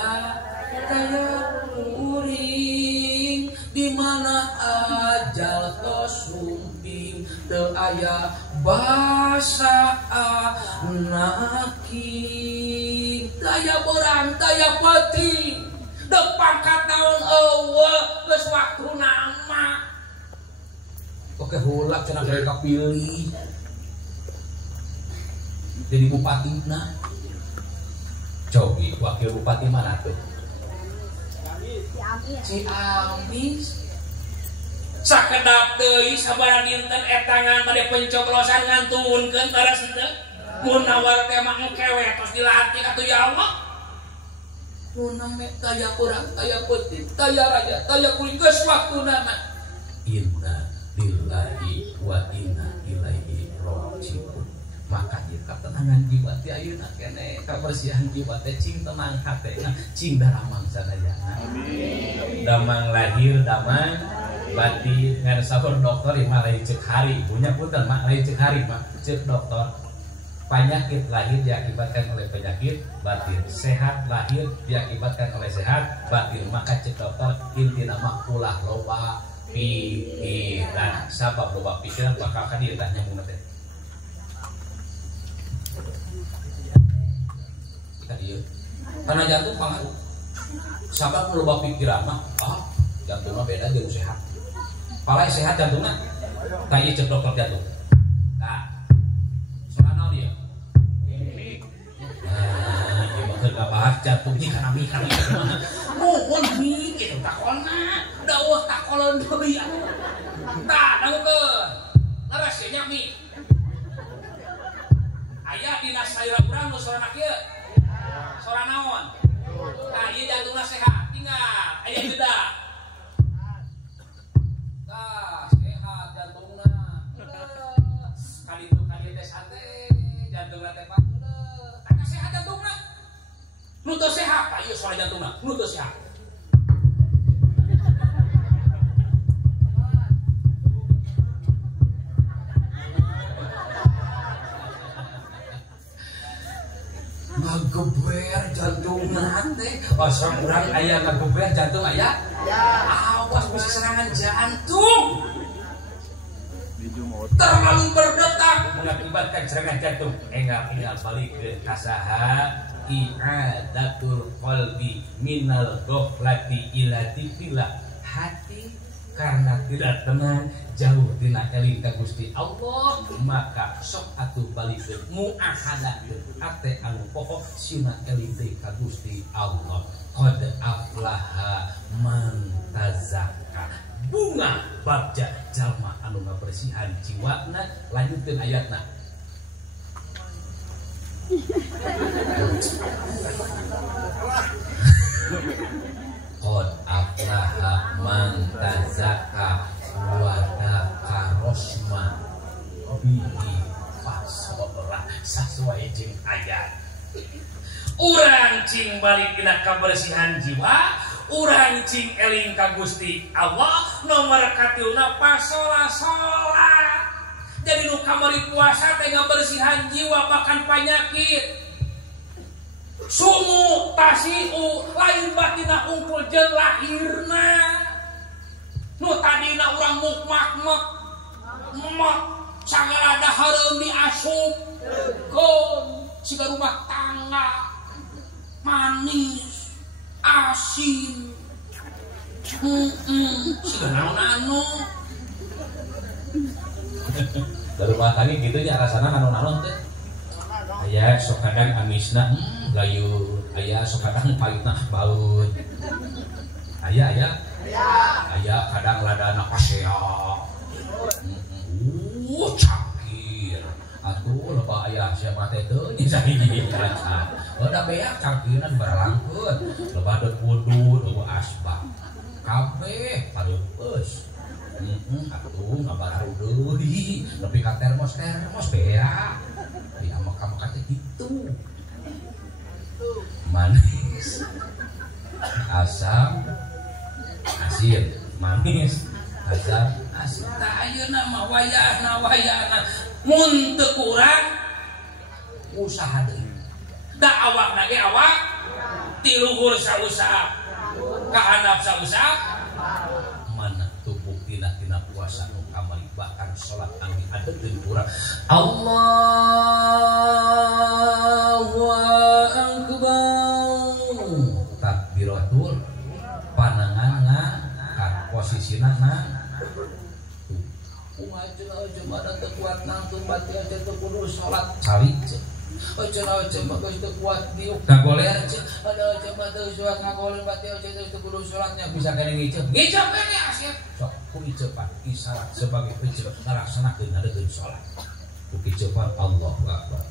taya uring di mana ajal tos sumping teu aya basa naki taya borang taya pati dek pangkat naon eueuh geus waktuna mah oke heula cenah mereka pilih jadi bupatina cobi wakil bupati mana tuh Ciamis sakedap deui sabaraha dinten etangan bade pencoblosan ngantunkeun taras teh mun nawar teh mah engkewe tos dilatih atuh ya Allah mun name taya kurang taya peuting taya raja taya kuring geus waktuna mah inna lillahi wa inna ilaihi raji'un maka ieu katenangan jiwa teh ayeuna keneh kabersihan jiwa teh cing tenang hatena cing daramang sadayana amin damang lahir damang batin ngan sabar dokter imah lain ceuk hari punya punten mak lain ceuk hari mak ceuk dokter penyakit lahir diakibatkan oleh penyakit batin sehat lahir diakibatkan oleh sehat batin maka ceuk dokter intina mah ulah loba pikiran sabab loba pikiran bakal ka dieu tah nyambung teh karena jantung pengaruh. Sabab merubah pikiran mah, jantungnya beda jeung sehat. Palai sehat jantungnya, kayak cek dokter jantung. Nah, soalnya dia. Iya bakal gak bahas jantungnya karena mikir gimana. Mohon mikir takolna, dawah takolon deui. Tah, dangukeun. Larasnya mi. Aya dina sayura urang nu sorana kieu. Sorana naon? Nah, ieu jantungna sehat, tinggal aya jeda. Tah, sehat jantungna. Kali teh sate, jantungna teh pakudeut. Tah sehat jantungna. Nu teu sehat, ieu soal jantungna, nu teu sehat. Ngageber jantung teh. Asam urang aya ngageber jantung aya? Ya. Awas bisa serangan jantung. Terlalu berdetak mengakibatkan serangan jantung. Enggak balik ke kasaha i'adatul qalbi minal ghaflati ila dzikrillah. Hati karena tidak tenang jauh tina eling ka Gusti Allah, maka sok atuh balikeun muahadatkeun hate anu pokok sina eling teh ka Gusti Allah. Qad aflaha man tazakka. Bunga bagja jalma anu ngabersihan jiwana. Lanjutkeun ayatna. Qad aflaha man tazakka wa dzakara bihi fasolah sesuai jeung ayat. Urang cing balik dina kabersihan jiwa, urang cing eling ka Gusti Allah, nomor katiuna pasola-sola. Jadi nu kamari puasa teh ngabersihan jiwa bahkan penyakit. Sumu tasiu lain batina ungkul jeung lahirna. Nu tadina urang mukmak-mek sagala dahareun diasup keun siga rumah tangga manis asin siga naon-naon da rumah tangga kitu nya rasana naon-naon teh aya sok kadang amisna gayu aya sok kadang payutna baut aya kadang ladana pasea cangkir atuh loba aya siapa teh teu nya sahiji rasa da beak cangkiran barangkeun loba deuk wudu loba asbak kabeh pareueus atuh ngabaru deui nepi ka termos beak di amak-amak teh kitu manis asam asin manis asam asin tak ayeuna mah wayahna mun teu kurang usaha deui da awakna ge awak ti luhur sausap ka handap sausap mana tupuk tina puasa nu kamari bahkan salat anu adegeun urang Allahu akbar takbiratul panangan posisina Cuma ada kuat nangtung baca aja tuh kudu sholat cari aja bagus tuh kuat diuk ngagoler aja ada aja baca sholat ngagoler baca aja tuh kudu sholatnya bisa kena ngicep ini asyik sok kudu cepat isyarat sebagai pencet melaksanakan adegan sholat kudu cepat Allahu Akbar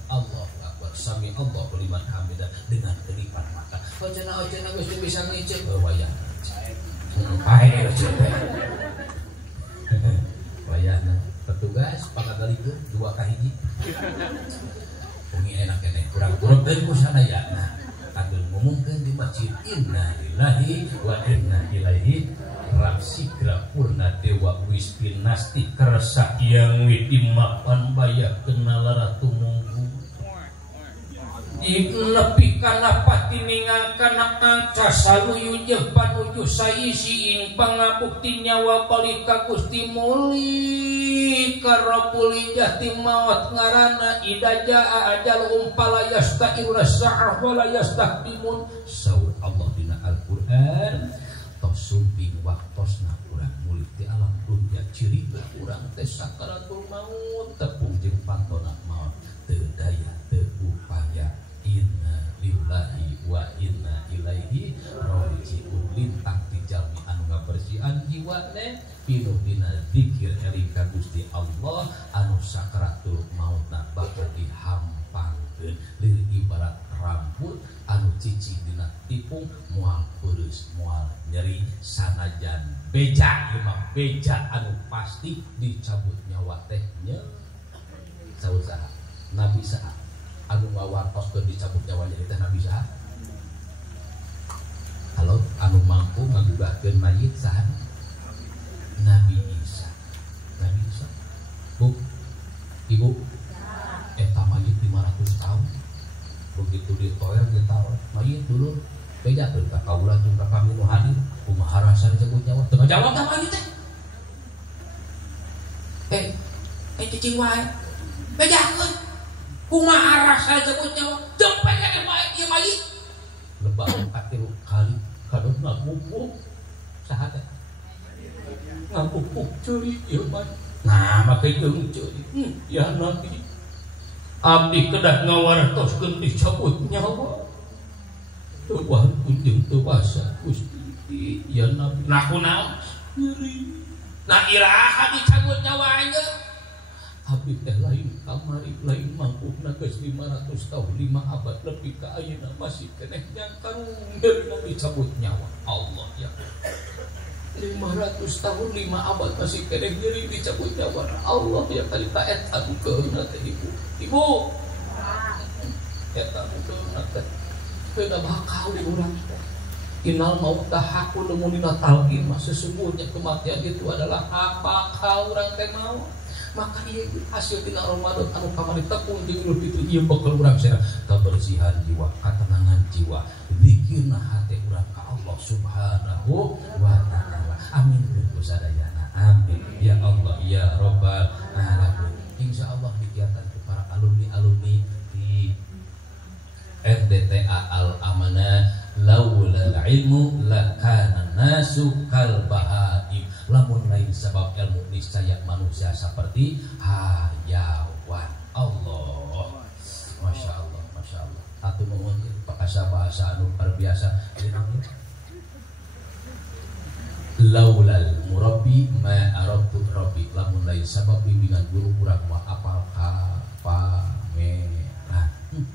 sami Allahu liman hamidah dengan kelipan mata aja bagus tuh bisa ngicep wayah ayo coba wayahna petugas pangagalikeun 2 ka 1 pengi enak keneh kurang-kurang teh ku sadayana atuh ngomongkeun di masjid inna lillahi wa inna ilaihi raji'un purna dewa wis pinasti kersa yang widi mapan bayah kenal ratu munggu nepi kana patiningan kana angca saluyu jeung panuju saisi ing pangabukti nyawa balik ka Gusti muli karabul jati maut ngarana idaja ajal umpala yasta'iruna sa'ah wala yastaqdimun saur Allah dina Al-Qur'an tosumping waktosna urang muli ti alam dunya ciri urang teh sakaratul maut tepung jeung pantona maut teu daya teu upaya inna lillahi wa inna ilaihi raji'un lintang ti jalmi anu ngabersihan jiwane pinu dina zikir elika Gusti Allah anu sakaratul mautna bakal dihampangkeun lir ibarat rambut anu cici dina tipung moal peureuss moal nyeri sanajan beja ieu mah beja anu pasti dicabut nyawa teh nya sausaha nabi saha anu ngawartoskeun dicabut nyawa nyeri teh nabi saha halo anu mampu ngagugahkeun mayit saha Nabi Isa bu ibu eta mayit 500 tahun begitu ditoel kita mayit dulu beja teu ka kaula jeung ka kami nu hadir kumaha rasa dicabut nyawa teu ngajawab tah mayit teh cicing wae bejakeun kumaha rasa dicabut nyawa jeung pengen ieu mayit lebah katilu kali kadon ngabubuk saha teh ngabubuk ceuri ieu mah nah make jeung ceuri ya nabi abdi kedah ngawartoskeun dicabut nyawa tuhan kunjung teu basa Gusti ya nabi nah kunaon nyeri nah iraha dicabut nyawa aja abdi teh lain kamari lain mangkukna geus 500 tahun 5 abad lebih ka ayeuna masih keneh nyangkang nyeri dicabut nyawa Allah ya 500 tahun 5 abad masih keneh nyeri dicabut nyawa Allah ya kali ta eta bukeuna teh ibu eta bukeuna teh teu da bakal di urang innal mauta haqqun lamunina talqin mah sesungguhnya kematian itu adalah apa ka urang teh mau maka ieu hasil dina Ramadan anu kamari tepung jeung Idul Fitri ieu bekal urang sana kebersihan jiwa ketenangan jiwa zikirna hate urang ka Allah Subhanahu wa taala amin sadayana amin ya Allah ya rabbal alamin insyaallah dikiatan ku para alumni di FDTA Al Amanah laula ilmu lakana nasu kal bahaim lamun lain sebab ilmu niscaya manusia seperti hayawan Allah Masya Allah atuh nuhun bahasa anu luar biasa laulal murabbi ma arabtu rabbi lamun lain sebab bimbingan guru urang mah apal pameran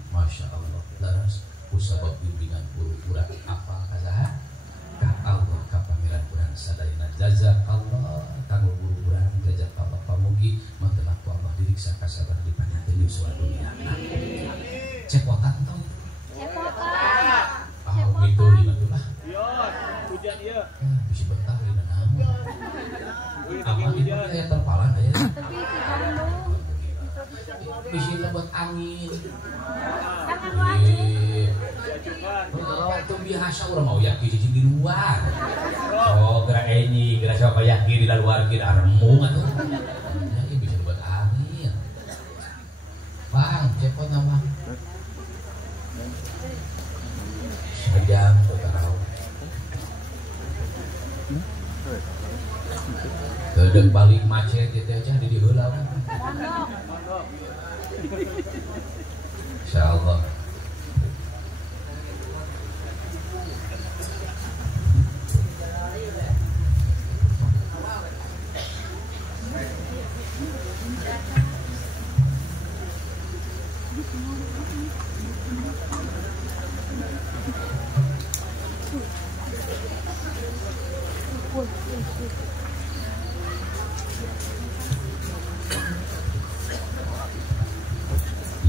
Masya Allah laras kusabab bimbingan guru urang apa kasaha ka Allah ka pameran urang sadayana jazakallah kanggo guru urang jazakallah pamugi manteun Allah diriksa kasabar di panjang yuswa dunia cepotan tong cepotan itu dina tuh lah hujan ieu bisi betah dina naon aman itu aya terpalan aya bisi lebat angin itu biasa orang mau yakin di luar oh gerak ini gerak siapa yakin di luar kita remung atau ini bisa buat angin bang cepot nama sejam tertahu gedeng balik macet itu aja di diulang insyaallah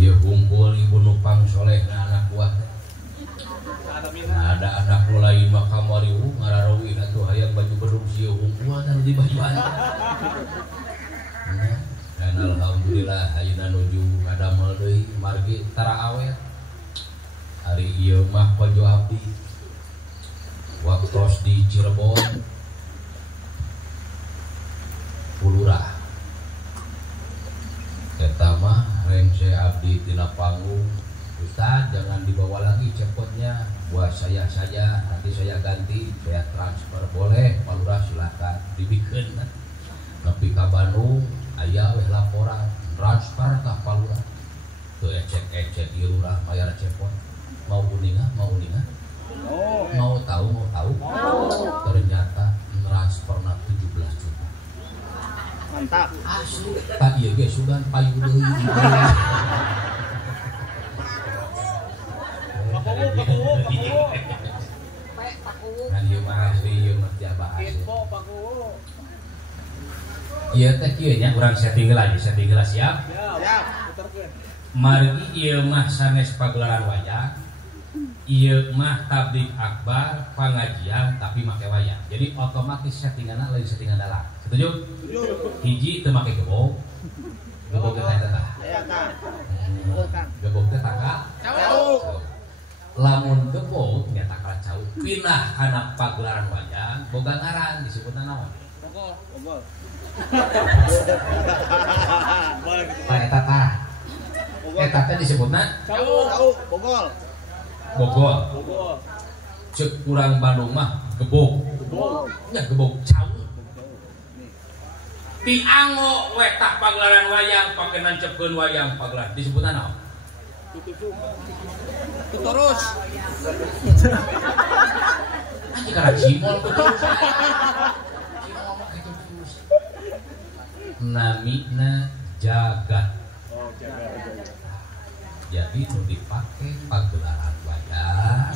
ya kumpul ibu nupang soleh anak kuat ada anak mulai makamari ngararawin atau hayang baju beduk sieu kuat anu di bajuan dan alhamdulillah ayeuna nuju ngadamel deui margi tara awet ieu mah pojo abdi waktos di Cirebon Pulurah eta mah rengse abdi tina panggung. Ustaz, jangan dibawa lagi cepotnya, buat saya saja, nanti saya ganti, saya transfer. Boleh, Pak Lurah silakan dibikin. Nepi ka Bandung, aya weh laporan, transfer ka Pak Lurah. Teu ecek-ecek ieu lurah bayar cepot. Mau uningan, mau uningan? Mau tahu? Ternyata transferna 17 juta. Mantap. Asli, tak ieu ge sugan payu deui. Kan ieu mah asli ieu mah tiap bahas. Ieu teh kieu nya urang setting lagi, siap? Siap, puterkeun. Margi ieu mah sanes pagelaran wayang. Ieu mah tablik akbar, pengajian tapi make wayang. Jadi otomatis settinganna lain settingan dalam. Setuju? Setuju. Hiji teu make gebog. Gebog teh tah. Aya Kang. Gebog teh taka. Cau. Lamun gebog nyata kacau. Pindah kana pagelaran wayang, boga ngaran disebutna naon? Bogol. Eta tah. Eta teh disebutna Cau. Bogol. Bogor. Cek kurang Bandung mah gebog. Ya gebog cau. Di Anggo wetak pagelaran wayang pake nancepkeun wayang pagelaran disebutna naon? Terus. Anjing kana cimol terus. Cimol mah kitu terus. Namina jagat. Oh, jaga. Jadi nu dipake pagelaran wayang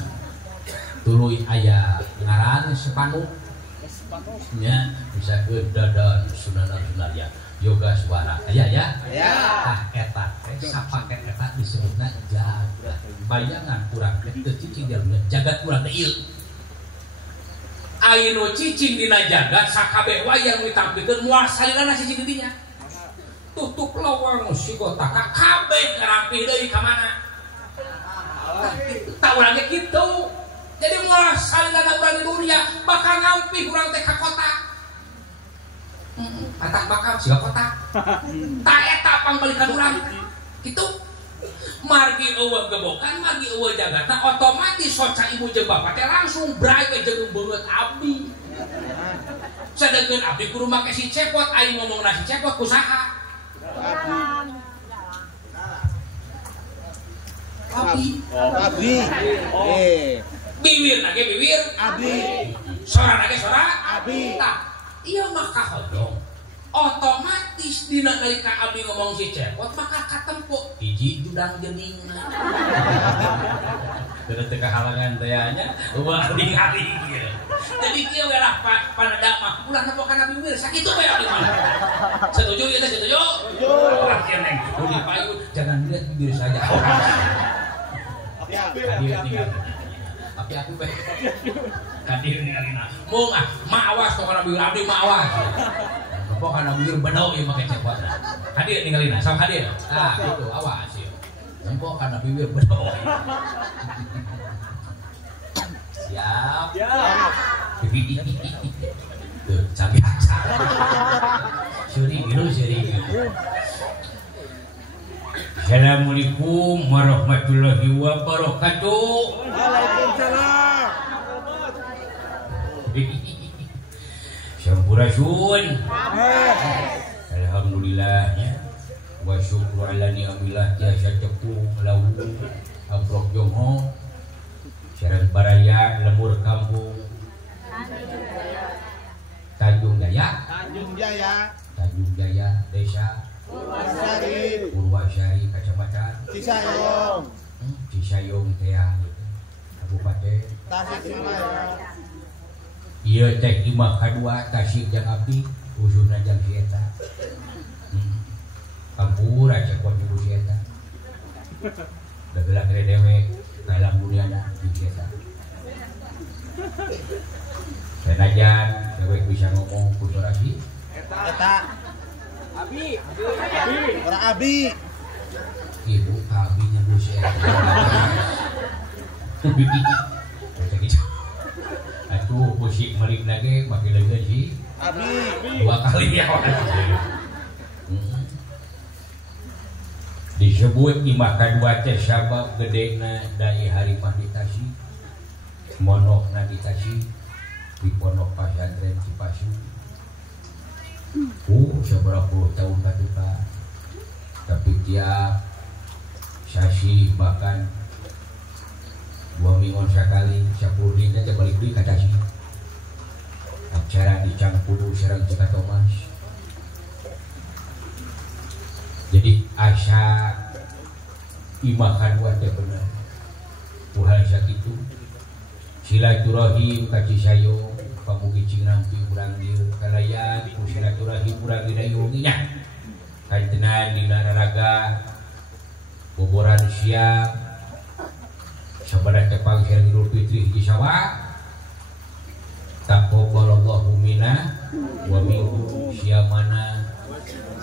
tuluy aya ngaran sepanuk nya bisa ke dadan sunanan-sunarya yoga suara aya ya tah eta teh sapaket eta disebutna jagat. Bayangan urang teh teu cicing jalma jagat urang teh ieu aya nu cicing dina jagat sakabeh wayang ditampikeun moal salilana cicing di dinya tutup lawang si kota kabeh rapi deui ka mana tak urang ge kitu. Jadi moal salilana urang di dunia bakal ngampi urang teh ka kota atak bakal siga kota tak eta pangbalikan urang kitu. Margi eueuh gebokan margi eueuh jagata otomatis soca ibu jeung bapa teh langsung bray we jeung beungeut abdi sadegeun abdi kudu make si cepot aing ngomongna si cepot kusaha Abdi. Bibir nage bibir Abdi. sora nage sora Abdi. tah ieu mah kahodong otomatis dina nalika abdi ngomong si cepot maka katempo hiji judang geuning teu teu kahalangan teh nya eueuh aling-aling kieu. Jadi kieu we lah panada mah ulah nepokan bibir sakitu we abdi mah. Setuju ya setuju? Setuju. Orang keneng nu dipayu jangan lihat bibir saja. Hadir tinggal. Api-api we. Hadir ningalina. Mung maawas tong kana bibir abdi maawas. Nepokan bibir beunau ieu make cepot. Hadir ningalina, sok hadir. Tah itu awas ieu. Nepokan bibir beunau. Siap. Tuh, canggih aja. Suri biru. Assalamualaikum warahmatullahi wabarakatuh. Waalaikumsalam. Sampurasun. Alhamdulillahnya wa syukru ala ni'amillah jasa cepu lahu amprok jongho Syarat Baraya Lemur Kampung Tanjung Jaya Desa Purwasari Kecamatan Cisayong teh Kabupaten Tasikmalaya. Ieu teh imah kadua Tasik jeung abdi usuna jang si eta. Kampura cek ibu si eta. Dagelah kere dewek dalam duniana di si eta. Senajan dewek bisa ngomong ku sorasi Eta. Abi. Orang Abi. ibu abi nya bu si eta. Atuh musik merik lagi makin lagi sih. Abi. 2 kali ya. Disebut imah kadua teh sabab gedena dai harimah di Tasik. Monokna di Tasik di pondok pesantren Cipasu. Seberapa puluh tahun katuka. Tapi tiap sasi bahkan 2 minggu sekali 10 menit aja balik di Tasik. Acara di Cangkudu Serang Cika Thomas. Jadi asa imah kadua teh bener. Uhal sakitu silaturahim kaci sayong pamugi cing nampi urang dieu kalayan ku silaturahim urang didayunginya kantenan dina raraga boboran siang sabada tepang sirang Idul Fitri hiji Syawal taqabbalallahu minna wa minkum syamana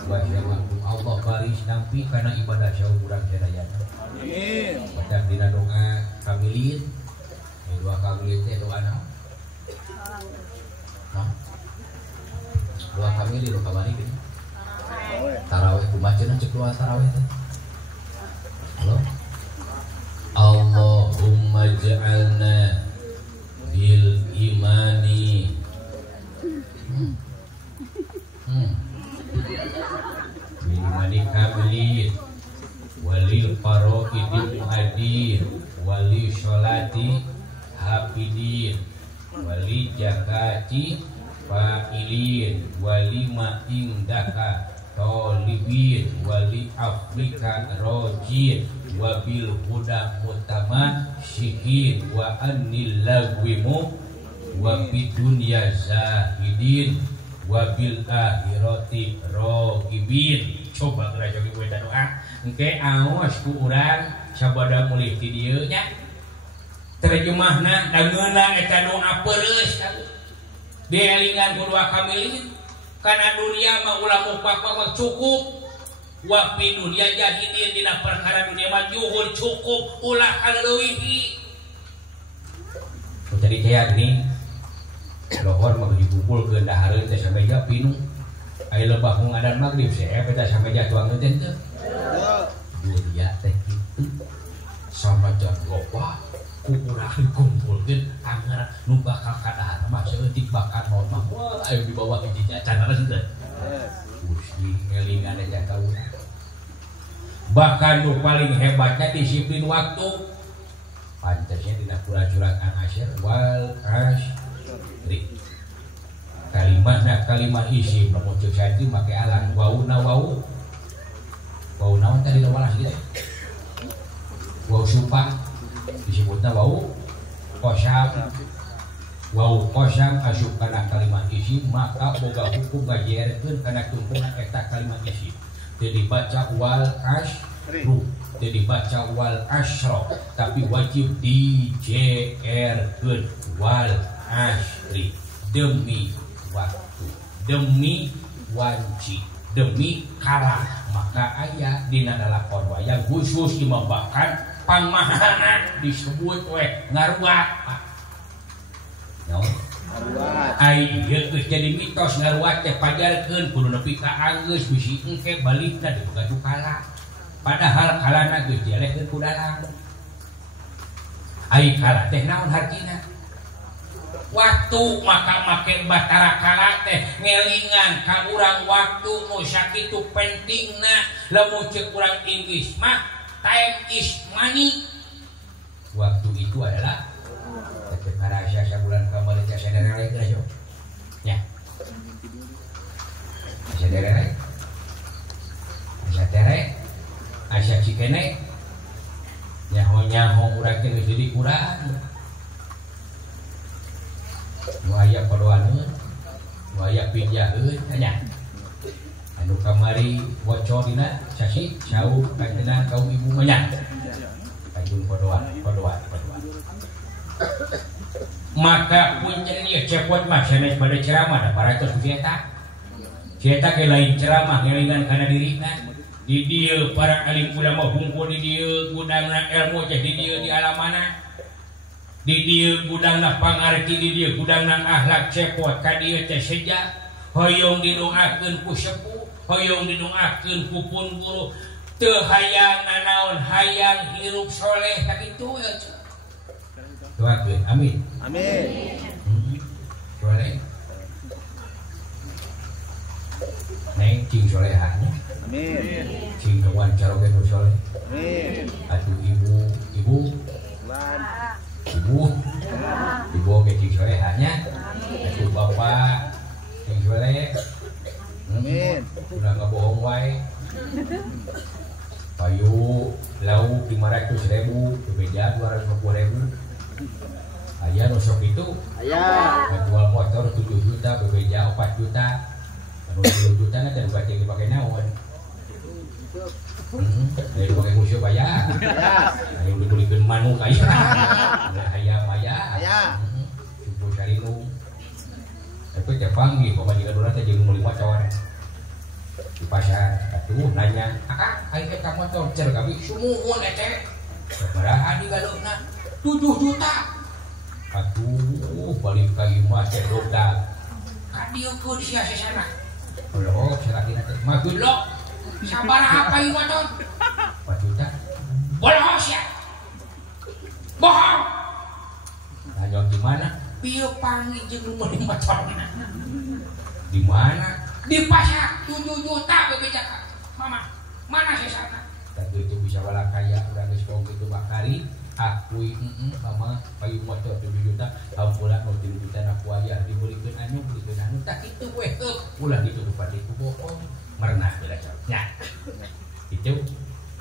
wa syamakum Allah baris nampi kana ibadah syawal urang sadayana. Amin. Badak dina doa kamilin. Doa kamilin teh doa naon? Doa kamilin doa kamari gini. Tarawih kumaceun cek doa tarawih teh. Halo. Allahumma ja'alna bil imani bil imani kamilin walil faroidil muadin wali sholati hafidin wali jakati fa'ilin wali ma'indaka tolibin wali afrika rojin wabil huda mutama syikin wa anil lagwimu wabil dunya zahidin wabil akhirati rogibin. Coba kita coba kita doa engke awas ku urang sabada mulih ti dieu nya terjemahna dangeuna eta doa peureus dielingan ku doa kamilin kana dunia mah ulah mupak mah cukup wa fi dunya jahidin dina perkara dunia mah juhur cukup ulah kaleuwih. Jadi kayak gini lohor mah dikumpulkeun dahareun teh sameja pinu aya lebah ngadan magrib saya eta sameja tuangeun teh teu dunia teh kitu samaja loba ku urang dikumpulkeun anggar nu bakal kadahar mah seutik bakal naon mah ayo di bawah hiji canana teh usi ngelingan aja tahu. Bahkan nu paling hebatnya disiplin waktu pantasnya dina surat An-Asyr wal asri kalimah isim lamun ceuk santi make alan wau naon tadi lawalas gitu wau sumpah disebutna wau kosam asup kana kalimah isim maka boga hukum ngajierekeun kana tumpuna eta kalimah isim teu dibaca wal asru teu dibaca wal asro tapi wajib dijeerkeun wal asri demi waktu demi wanci demi kalah maka aya dina lalakon wayang khusus dimambakan pangmahanan disebut we ngaruat ai geus jadi mitos ngaruat teh pajarkeun kudu nepi ka anggeus bisi engke balikna di batu kala padahal kalana geus dielehkeun ku dalang ai kala teh naon hartina waktu maka make batara kala teh ngelingan ka urang waktu nu sakitu pentingna lamun ceuk urang Inggris mah time is money. Waktu itu adalah ketika asa bulan kembali ke sadar lagi guys ya sadar lagi asa tere asa cikene nyaho urang teh geus jadi kurang waya padoaneun waya pinjaheun nya anu kamari bocor dina sasi jauh kantenan kaum ibu manya kajun padoan maka punjen ieu cepot mah sanes pada ceramah da paratos eta ke lain ceramah ngelingan kana dirina di dieu para alim ulama hungkul di dieu gudangna ilmu jadi dieu di alamana di dieu gudangna pangarti di dieu gudangna akhlak cepot ka dieu teh seja hoyong didoakeun ku sepuh hoyong didoakeun ku pun guru teu hayang nanaon hayang hirup soleh kakitu ya doakeun amin Amin. soleh neng cing solehahnya Amin. cing kawan caroge nu soleh Amin. atuh ibu Lan. ibu oge cing solehahnya atuh bapak cing soleh Amin. udah ngebohong wae payu lau 500.000 bebeja 250.000 aya nu sok itu Aya. jual motor 7 juta bebeja 4 juta anu 10 juta na teh baca dipake naon aya dipake musuh bayar aya dibulikeun manuk aya ayam aya Aya. cukup cari nu tapi teh panggih pamajikan urang teh jeung meuli motor di pasar atuh nanya akang aing eta motor cer kami sumuhun ece sabaraha digaleuhna 7 juta atuh balik ka imah teh dodag ka dieu keun sia sesana oh salaki teh mageun lo sabaraha ka ieu motor 4 juta bolos ya bohong nanya gimana pieu panggih jeung meuli motorna di mana di pasar 7 juta bebeja mama mana sesana tapi itu bisa wala kaya urang geus kong kitu bakari akui mama payu motor 7 juta ampulan mau 3 juta na kuayah dibulikeun anu tak kitu we ulah ditu bupati ku bohong merenah bela nya itu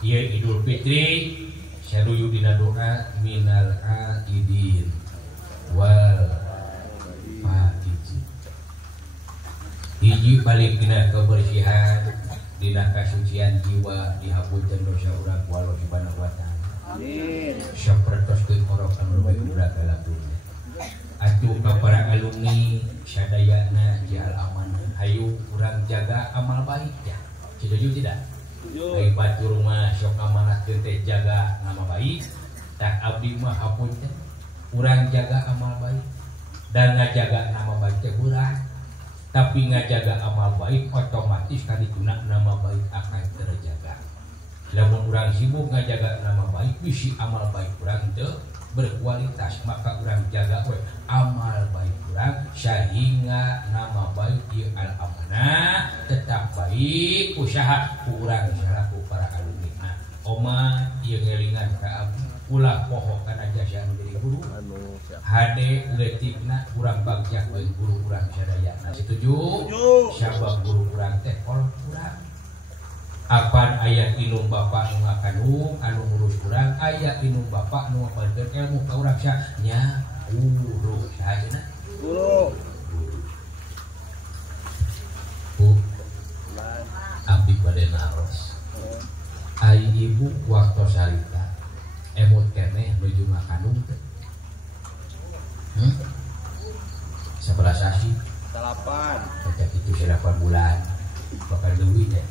ieu Idul Fitri saluyu dina doa minal aidin wal hiji balik dina kebersihan dina kasucian jiwa dihapunten dosa urang ku Allah Subhanahu wa taala Amin. sapertoskeun orok anu bae budak dalam dunia atuh ka para alumni sadayana jihal amanah hayu urang jaga amal baik ya setuju tidak baik batur mah sok amanatkeun teh jaga nama baik tak abdi mah hapunten urang jaga amal baik dan ngajaga nama baik teh urang tapi ngajaga amal baik otomatis kadituna nama baik akan terjaga. Lamun urang sibuk ngajaga nama baik bisi amal baik urang teu berkualitas maka urang jaga we amal baik urang sehingga nama baik ieu al amanah tetap baik usaha ku urang salaku para alumni. Oma ieu ngelingan ka abdi ulah poho kana jasa anu jadi guru hade letikna urang bagja bae guru urang sadayana setuju sabab guru urang teh kolot urang apan aya inung bapak nu ngakandung anu ngurus urang aya inung bapak nu ngapakeun ilmu ka urang sia nya guru sahajeuna Guru. Bu abdi bade naros ai ibu waktu salita emot keneh nuju ngakandung teh sebelah sasi 8. sejak itu 8 bulan bakal deui teh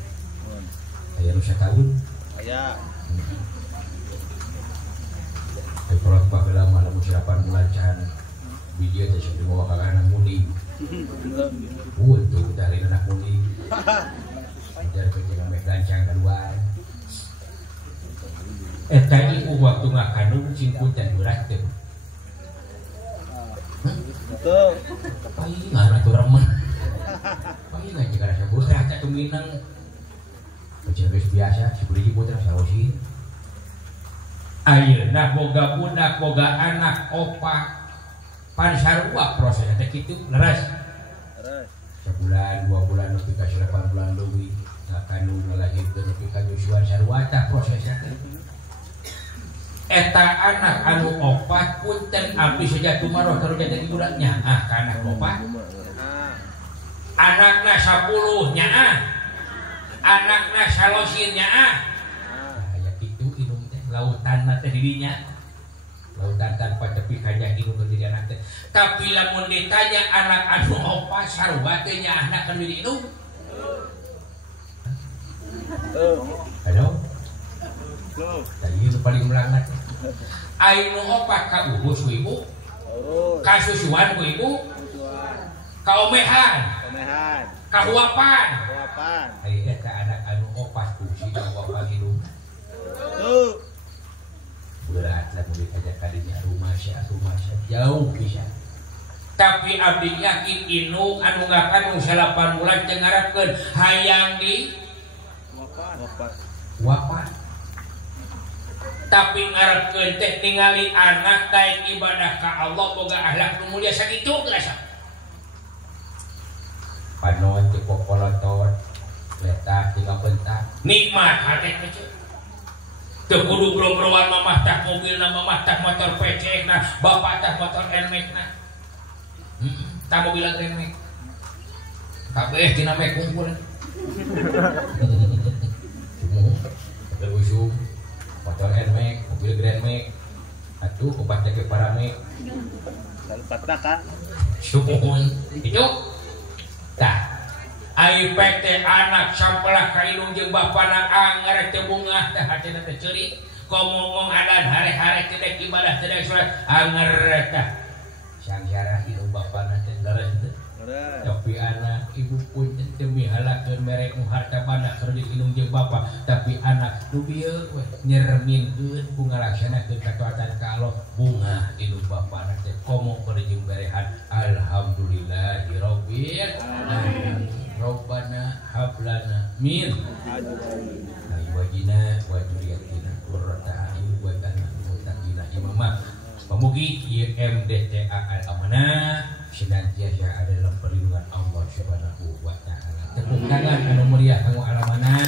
aya nu satahun Aya. kalau bageula mah lamun 8 bulan can biji teh sok dibawa ka anak mudi tuh dari anak mudi ajar kerja mek lancang kaduaan eta ibu waktu ngakandung cing punten berat teh Betul. paling ngana tuh remen paling aja kada sabut rata tuh minang kecil biasa si budi putra saosi ayeuna boga budak boga anak opa pan sarua prosesnya teh kitu leres sebulan 2 bulan nepi ka 8 bulan leuwih ngakandung ngalahirkeun nepi ka nyusuan sarua tah prosesnya teh eta anak anu opat punten abdi sejatuh maroh terus jadi budaknya ka anak opat anakna 10 nyaah anakna salosin nyaah aya kitu indung teh lautanna teh dirinya lautan tanpa tepi kajah indung ke diri anak teh tapi lamun ditanya anak anu opat sarua teh nya anak kan diri indung halo tadi itu paling melangat Ainu opat ka uhus ku ibu, Urus. ka susuan ku ibu, Susuan. ka omehan, Pemehan. ka huapan. Kuapan. Ari eta anak anu opat ku si huapan hidup. Tuh. Berat lah murid aja kadinya rumah jauh bisa. Tapi abdi yakin indung anu ngakandung 8 bulan jeung ngarepkeun hayang di Kuapan. wafat. Tapi ngarepkeun teh ningali anak daek ibadah ka Allah boga akhlak nu mulia sakitu kerasa. Panoan teu popolotot letak tinggal bentak. Nikmat hate teh. Teu kudu bro-broan mamah tah mobilna, mamah tah motor PC na, bapak tah motor NMAX na. Tak mobil NMAX. Kabeh tina mek kumpul. Mobil usum, motor NMAX, mobil Grand Max. Atuh obat teh ke Paramek. Lalu patah Kak. Syukur. Itu. Tah. Aipek teh anak sampailah ka indung jeung bapana anggar teh bungah teh hatena teh ceurik ngomong adan hare-hare teh dek ibadah teh dek salat anggar teh sangjara indung bapana teh leres teh tapi anak ibu pun teh mihalakeun merek nu harta banda keur di indung jeung bapa tapi anak nu bieu we nyerminkeun ku ngalaksanakeun kataatan ka Allah bungah indung bapana teh komo keur jeung berehan alhamdulillahirabbil alamin. Rabbana hablana min wajina wa dzurriyyatina qurrata a'yun waj'alna lil muttaqina imama. Pamugi ieu MDTA Al-Amanah senantiasa ada dalam perlindungan Allah Subhanahu wa taala. Tepuk tangan anu meriah kanggo Al-Amanah.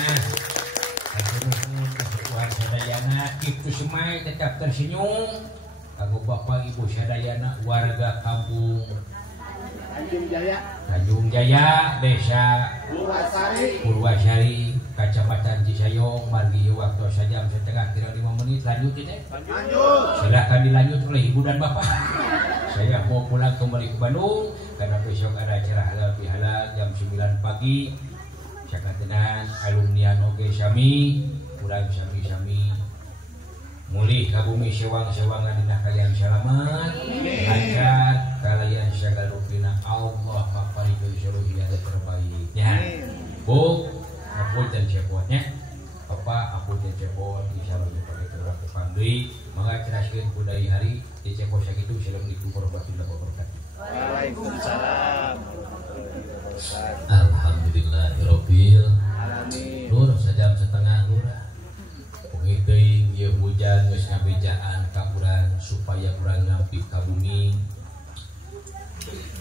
Nuhun kesukuan sadayana kitu semai tetap tersenyum kanggo Bapak Ibu sadayana warga kampung Tanjung Jaya, Desa Purwasari, Kecamatan Cisayong, margi waktu sajam setengah kira 5 menit. Lanjut ini. Silakan dilanjut oleh ibu dan bapak. Saya mau pulang kembali ke Bandung karena besok ada acara halal bihalal jam 9 pagi. Saya dengan alumni Anoge Sami, pulang sami-sami. Mulih ka bumi sewang-sewangan dina kalian selamat lancar kalian sagalupina Allah maparikeun seluruh hidayah terbaiknya. Bu, apunten cepotnya. Papa apunten cepot insyaallah dipakai urang kupang deui. Mangga ceraskeun ku dari hari di cepot sakitu. Assalamualaikum warahmatullahi wabarakatuh. Waalaikumsalam. Alhamdulillahirabbil Alamin. Lur sajam setengah lurah. Ngiteuing ieu hujan geus ngabejaan ka urang supaya urang ngampi ka bumi.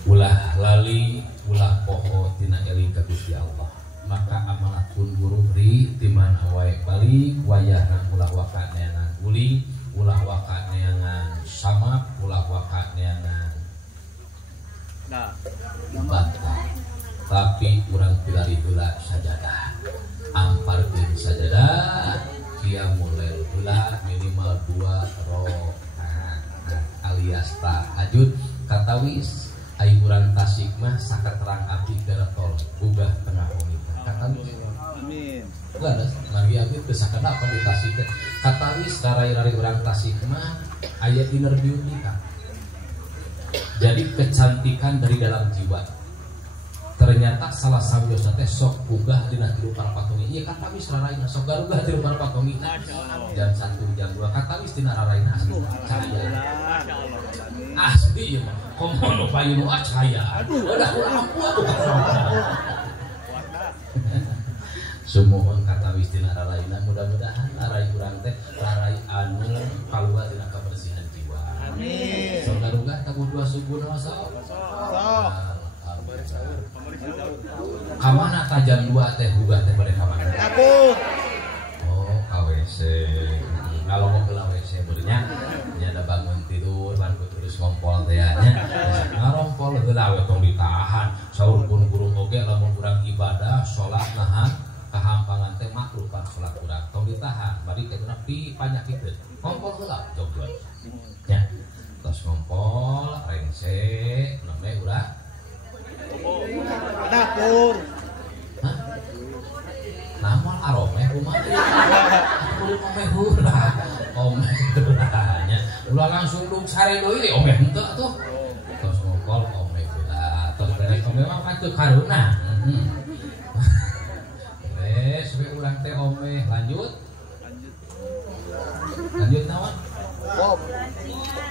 Ulah lali, ulah poho tina eling ka Gusti Allah. Maka amalakun guru ri timan wae balik wayahna ulah waka neangan guling, ulah waka neangan samak, ulah waka neangan bantah. Tapi urang pilari heula sajadah. Amparkeun sajadah qiyamul lail heula minimal 2 rakaat alias tahajud katawis ai urang Tasik mah sakaterang abdi geretol boga tengah wengi katawis Amin. geus manggi abdi teu sakana apa di Tasik katawis karai-rai urang Tasik mah aya inner beauty kan. Jadi kecantikan dari dalam jiwa. Ternyata salah sawiosna teh sok gugah dina tilu parapatongi. Ieu katawis raraina sok garugah tilu parapatongi. Jam 1 jam 2 katawis tina raraina asli cahaya. Asli ieu mah. Komodo bayu nu cahaya. Udah lampu atuh. Sumuhun katawis tina raraina mudah-mudahan rarai urang teh rarai anu paluga tina kabersihan jiwa. Amin. Sok garugah tabuh 2 subuh na sok. Kamana ka jam 2 teh hugah teh bade kamana? Aku. Oh, ka WC. Kalau mau ke WC beurnya nya ada bangun tidur ban terus ngompol teh nya. Ngarompol heula we tong ditahan. Saur pun guru oge lamun urang ibadah salat nahan kahampangan teh makruh pan salat urang tong ditahan. Bari teh urang dipanyakikeun. Ngompol heula jog nya. Tos ngompol rengse namanya urang Dapur. hah? Namun aromeh kumaha? Kudu omeh hurah. Omeh hurah. ulah langsung duk sare deui omeh henteu atuh tos ngokol omeh heula tos beres omeh mah kan teu karuna beres we urang teh omeh lanjut naon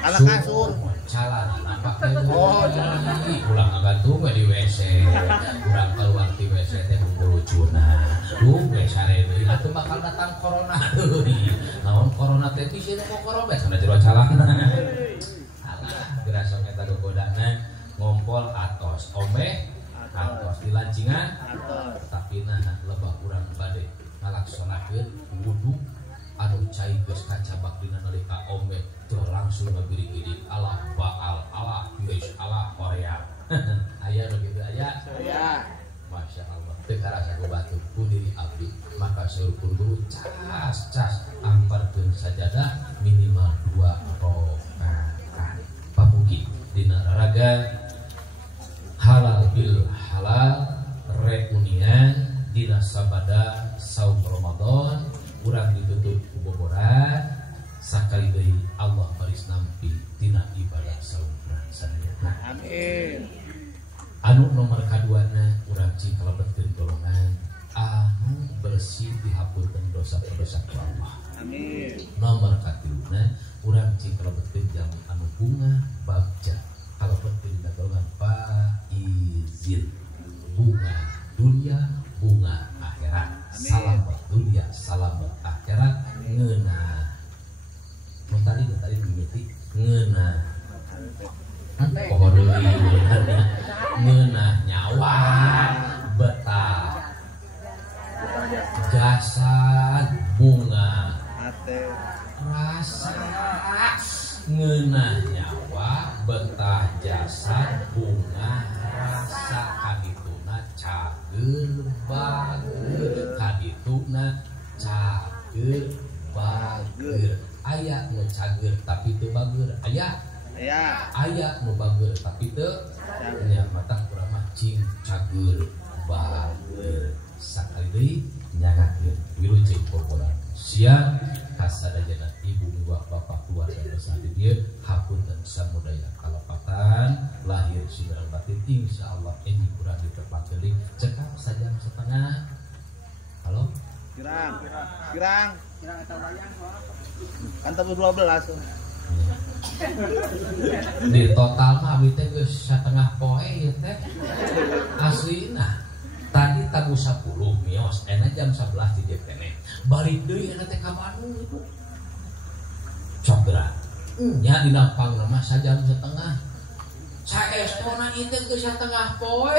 anak kasur calana nampak ulang ngagantung di WC urang keluar di WC teh lucuna we sare deui atuh bakal datang corona deui naon corona teh bisi nu corona sana jero calana alah gerasa eta gogodana ngompol atos omeh atos di lancingan tapi nah lebah urang bade ngalaksonakeun wudu anu cai geus kacabak dina nalika omeh teu langsung ngabiri-biri Allah baal Allah geus Allah Korea aya nu kitu aya Masya Allah teu karasa ku batu ku diri abdi maka saeureun guru cas amparkeun sajadah minimal 2 rakaat pamugi dina raga halal bil halal reunian dina sabada saum Ramadan urang ditutup ku boboran sakali deui Allah baris nampi tina ibadah saum sadayana amin anu nomor kaduana urang cing kalebetkeun golongan anu bersih dihapunten dosa-dosa ku Allah amin nomor katiluna urang cing kalebetkeun jalmi anu bunga bagja kalebetkeun dina golongan faizil bunga dunia bunga akhirat salam dunia salam akhirat ngeunah mun tadi mimiti ngeunah poho deui ngeunah nyawa betah jasad bunga ate rasa ngeunah nyawa betah jasad bunga rasa kadituna cager bager kadituna cager bager aya nu cager tapi teu bager aya nu bager tapi teu nya mata urang mah cing cager bager sakali deui nyagakeun wilujeng bobolan siang kasadayana ibu bapak keluarga besar di dieu hapunten samudaya kalapatan lahir sidrang batin insyaallah ini kurang ditepak deui cekap sajam setengah halo kirang kan tabu 12 di total mah abdi teh geus satengah poe ieu teh aslina tadi tabu 10 mios ena jam 11 di dieu keneh balik deui eta teh ka Bandung itu cokra nya dina pangna mah sajam setengah saestona ieu teh geus satengah poe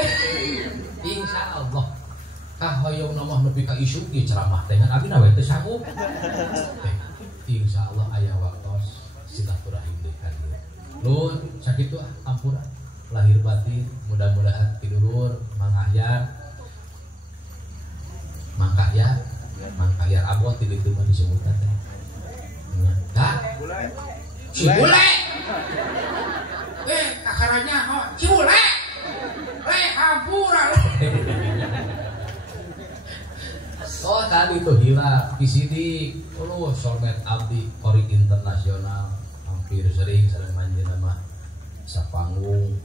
insyaallah kahoyong nama nepi ka isu ieu ceramah teh ngan abdi na we teu sanggup insyaallah aya waktos silaturahim deui ka dieu lun sakitu ampura lahir batin mudah-mudahan tidurur mangkahyar abot ti ditu mah disebutna teh nya si bule kakaranya si bule hampura oh tadi tuh hilap kisidik solmet abdi kori internasional hampir sering manjeun mah sapanggung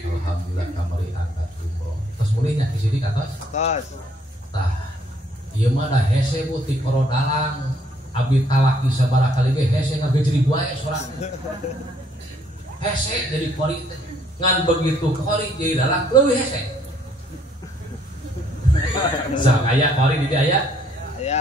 alhamdulillah kamari angkat umroh terus mulainya kisidik atas tah ieu mah da hese bu ti koro dalang abdi talaki sabaraha kali ge hese ngagejeri wae sorangan hese jadi kori ngan begitu kori jadi dalang leuwih hese sang aya kori di aya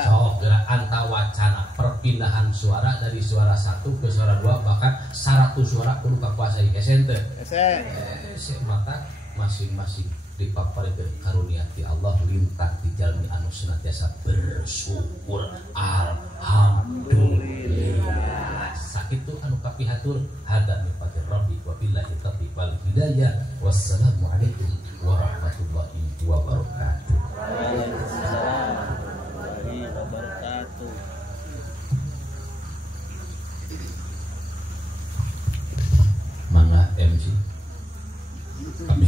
sok anta wacana perpindahan suara dari suara 1 ke suara 2 bahkan 100 suara kudu kakuasai hese teh hese maka masing-masing dipaparikeun karunia ti Allah lintang di jalmi anu senantiasa bersyukur alhamdulillah sakitu anu kapihatur hada min fadlir rabbi wa billahi taufiq wal hidayah wassalamu alaikum warahmatullahi wabarakatuh. Waalaikumsalam warahmatullahi wabarakatuh. Mangga MC kami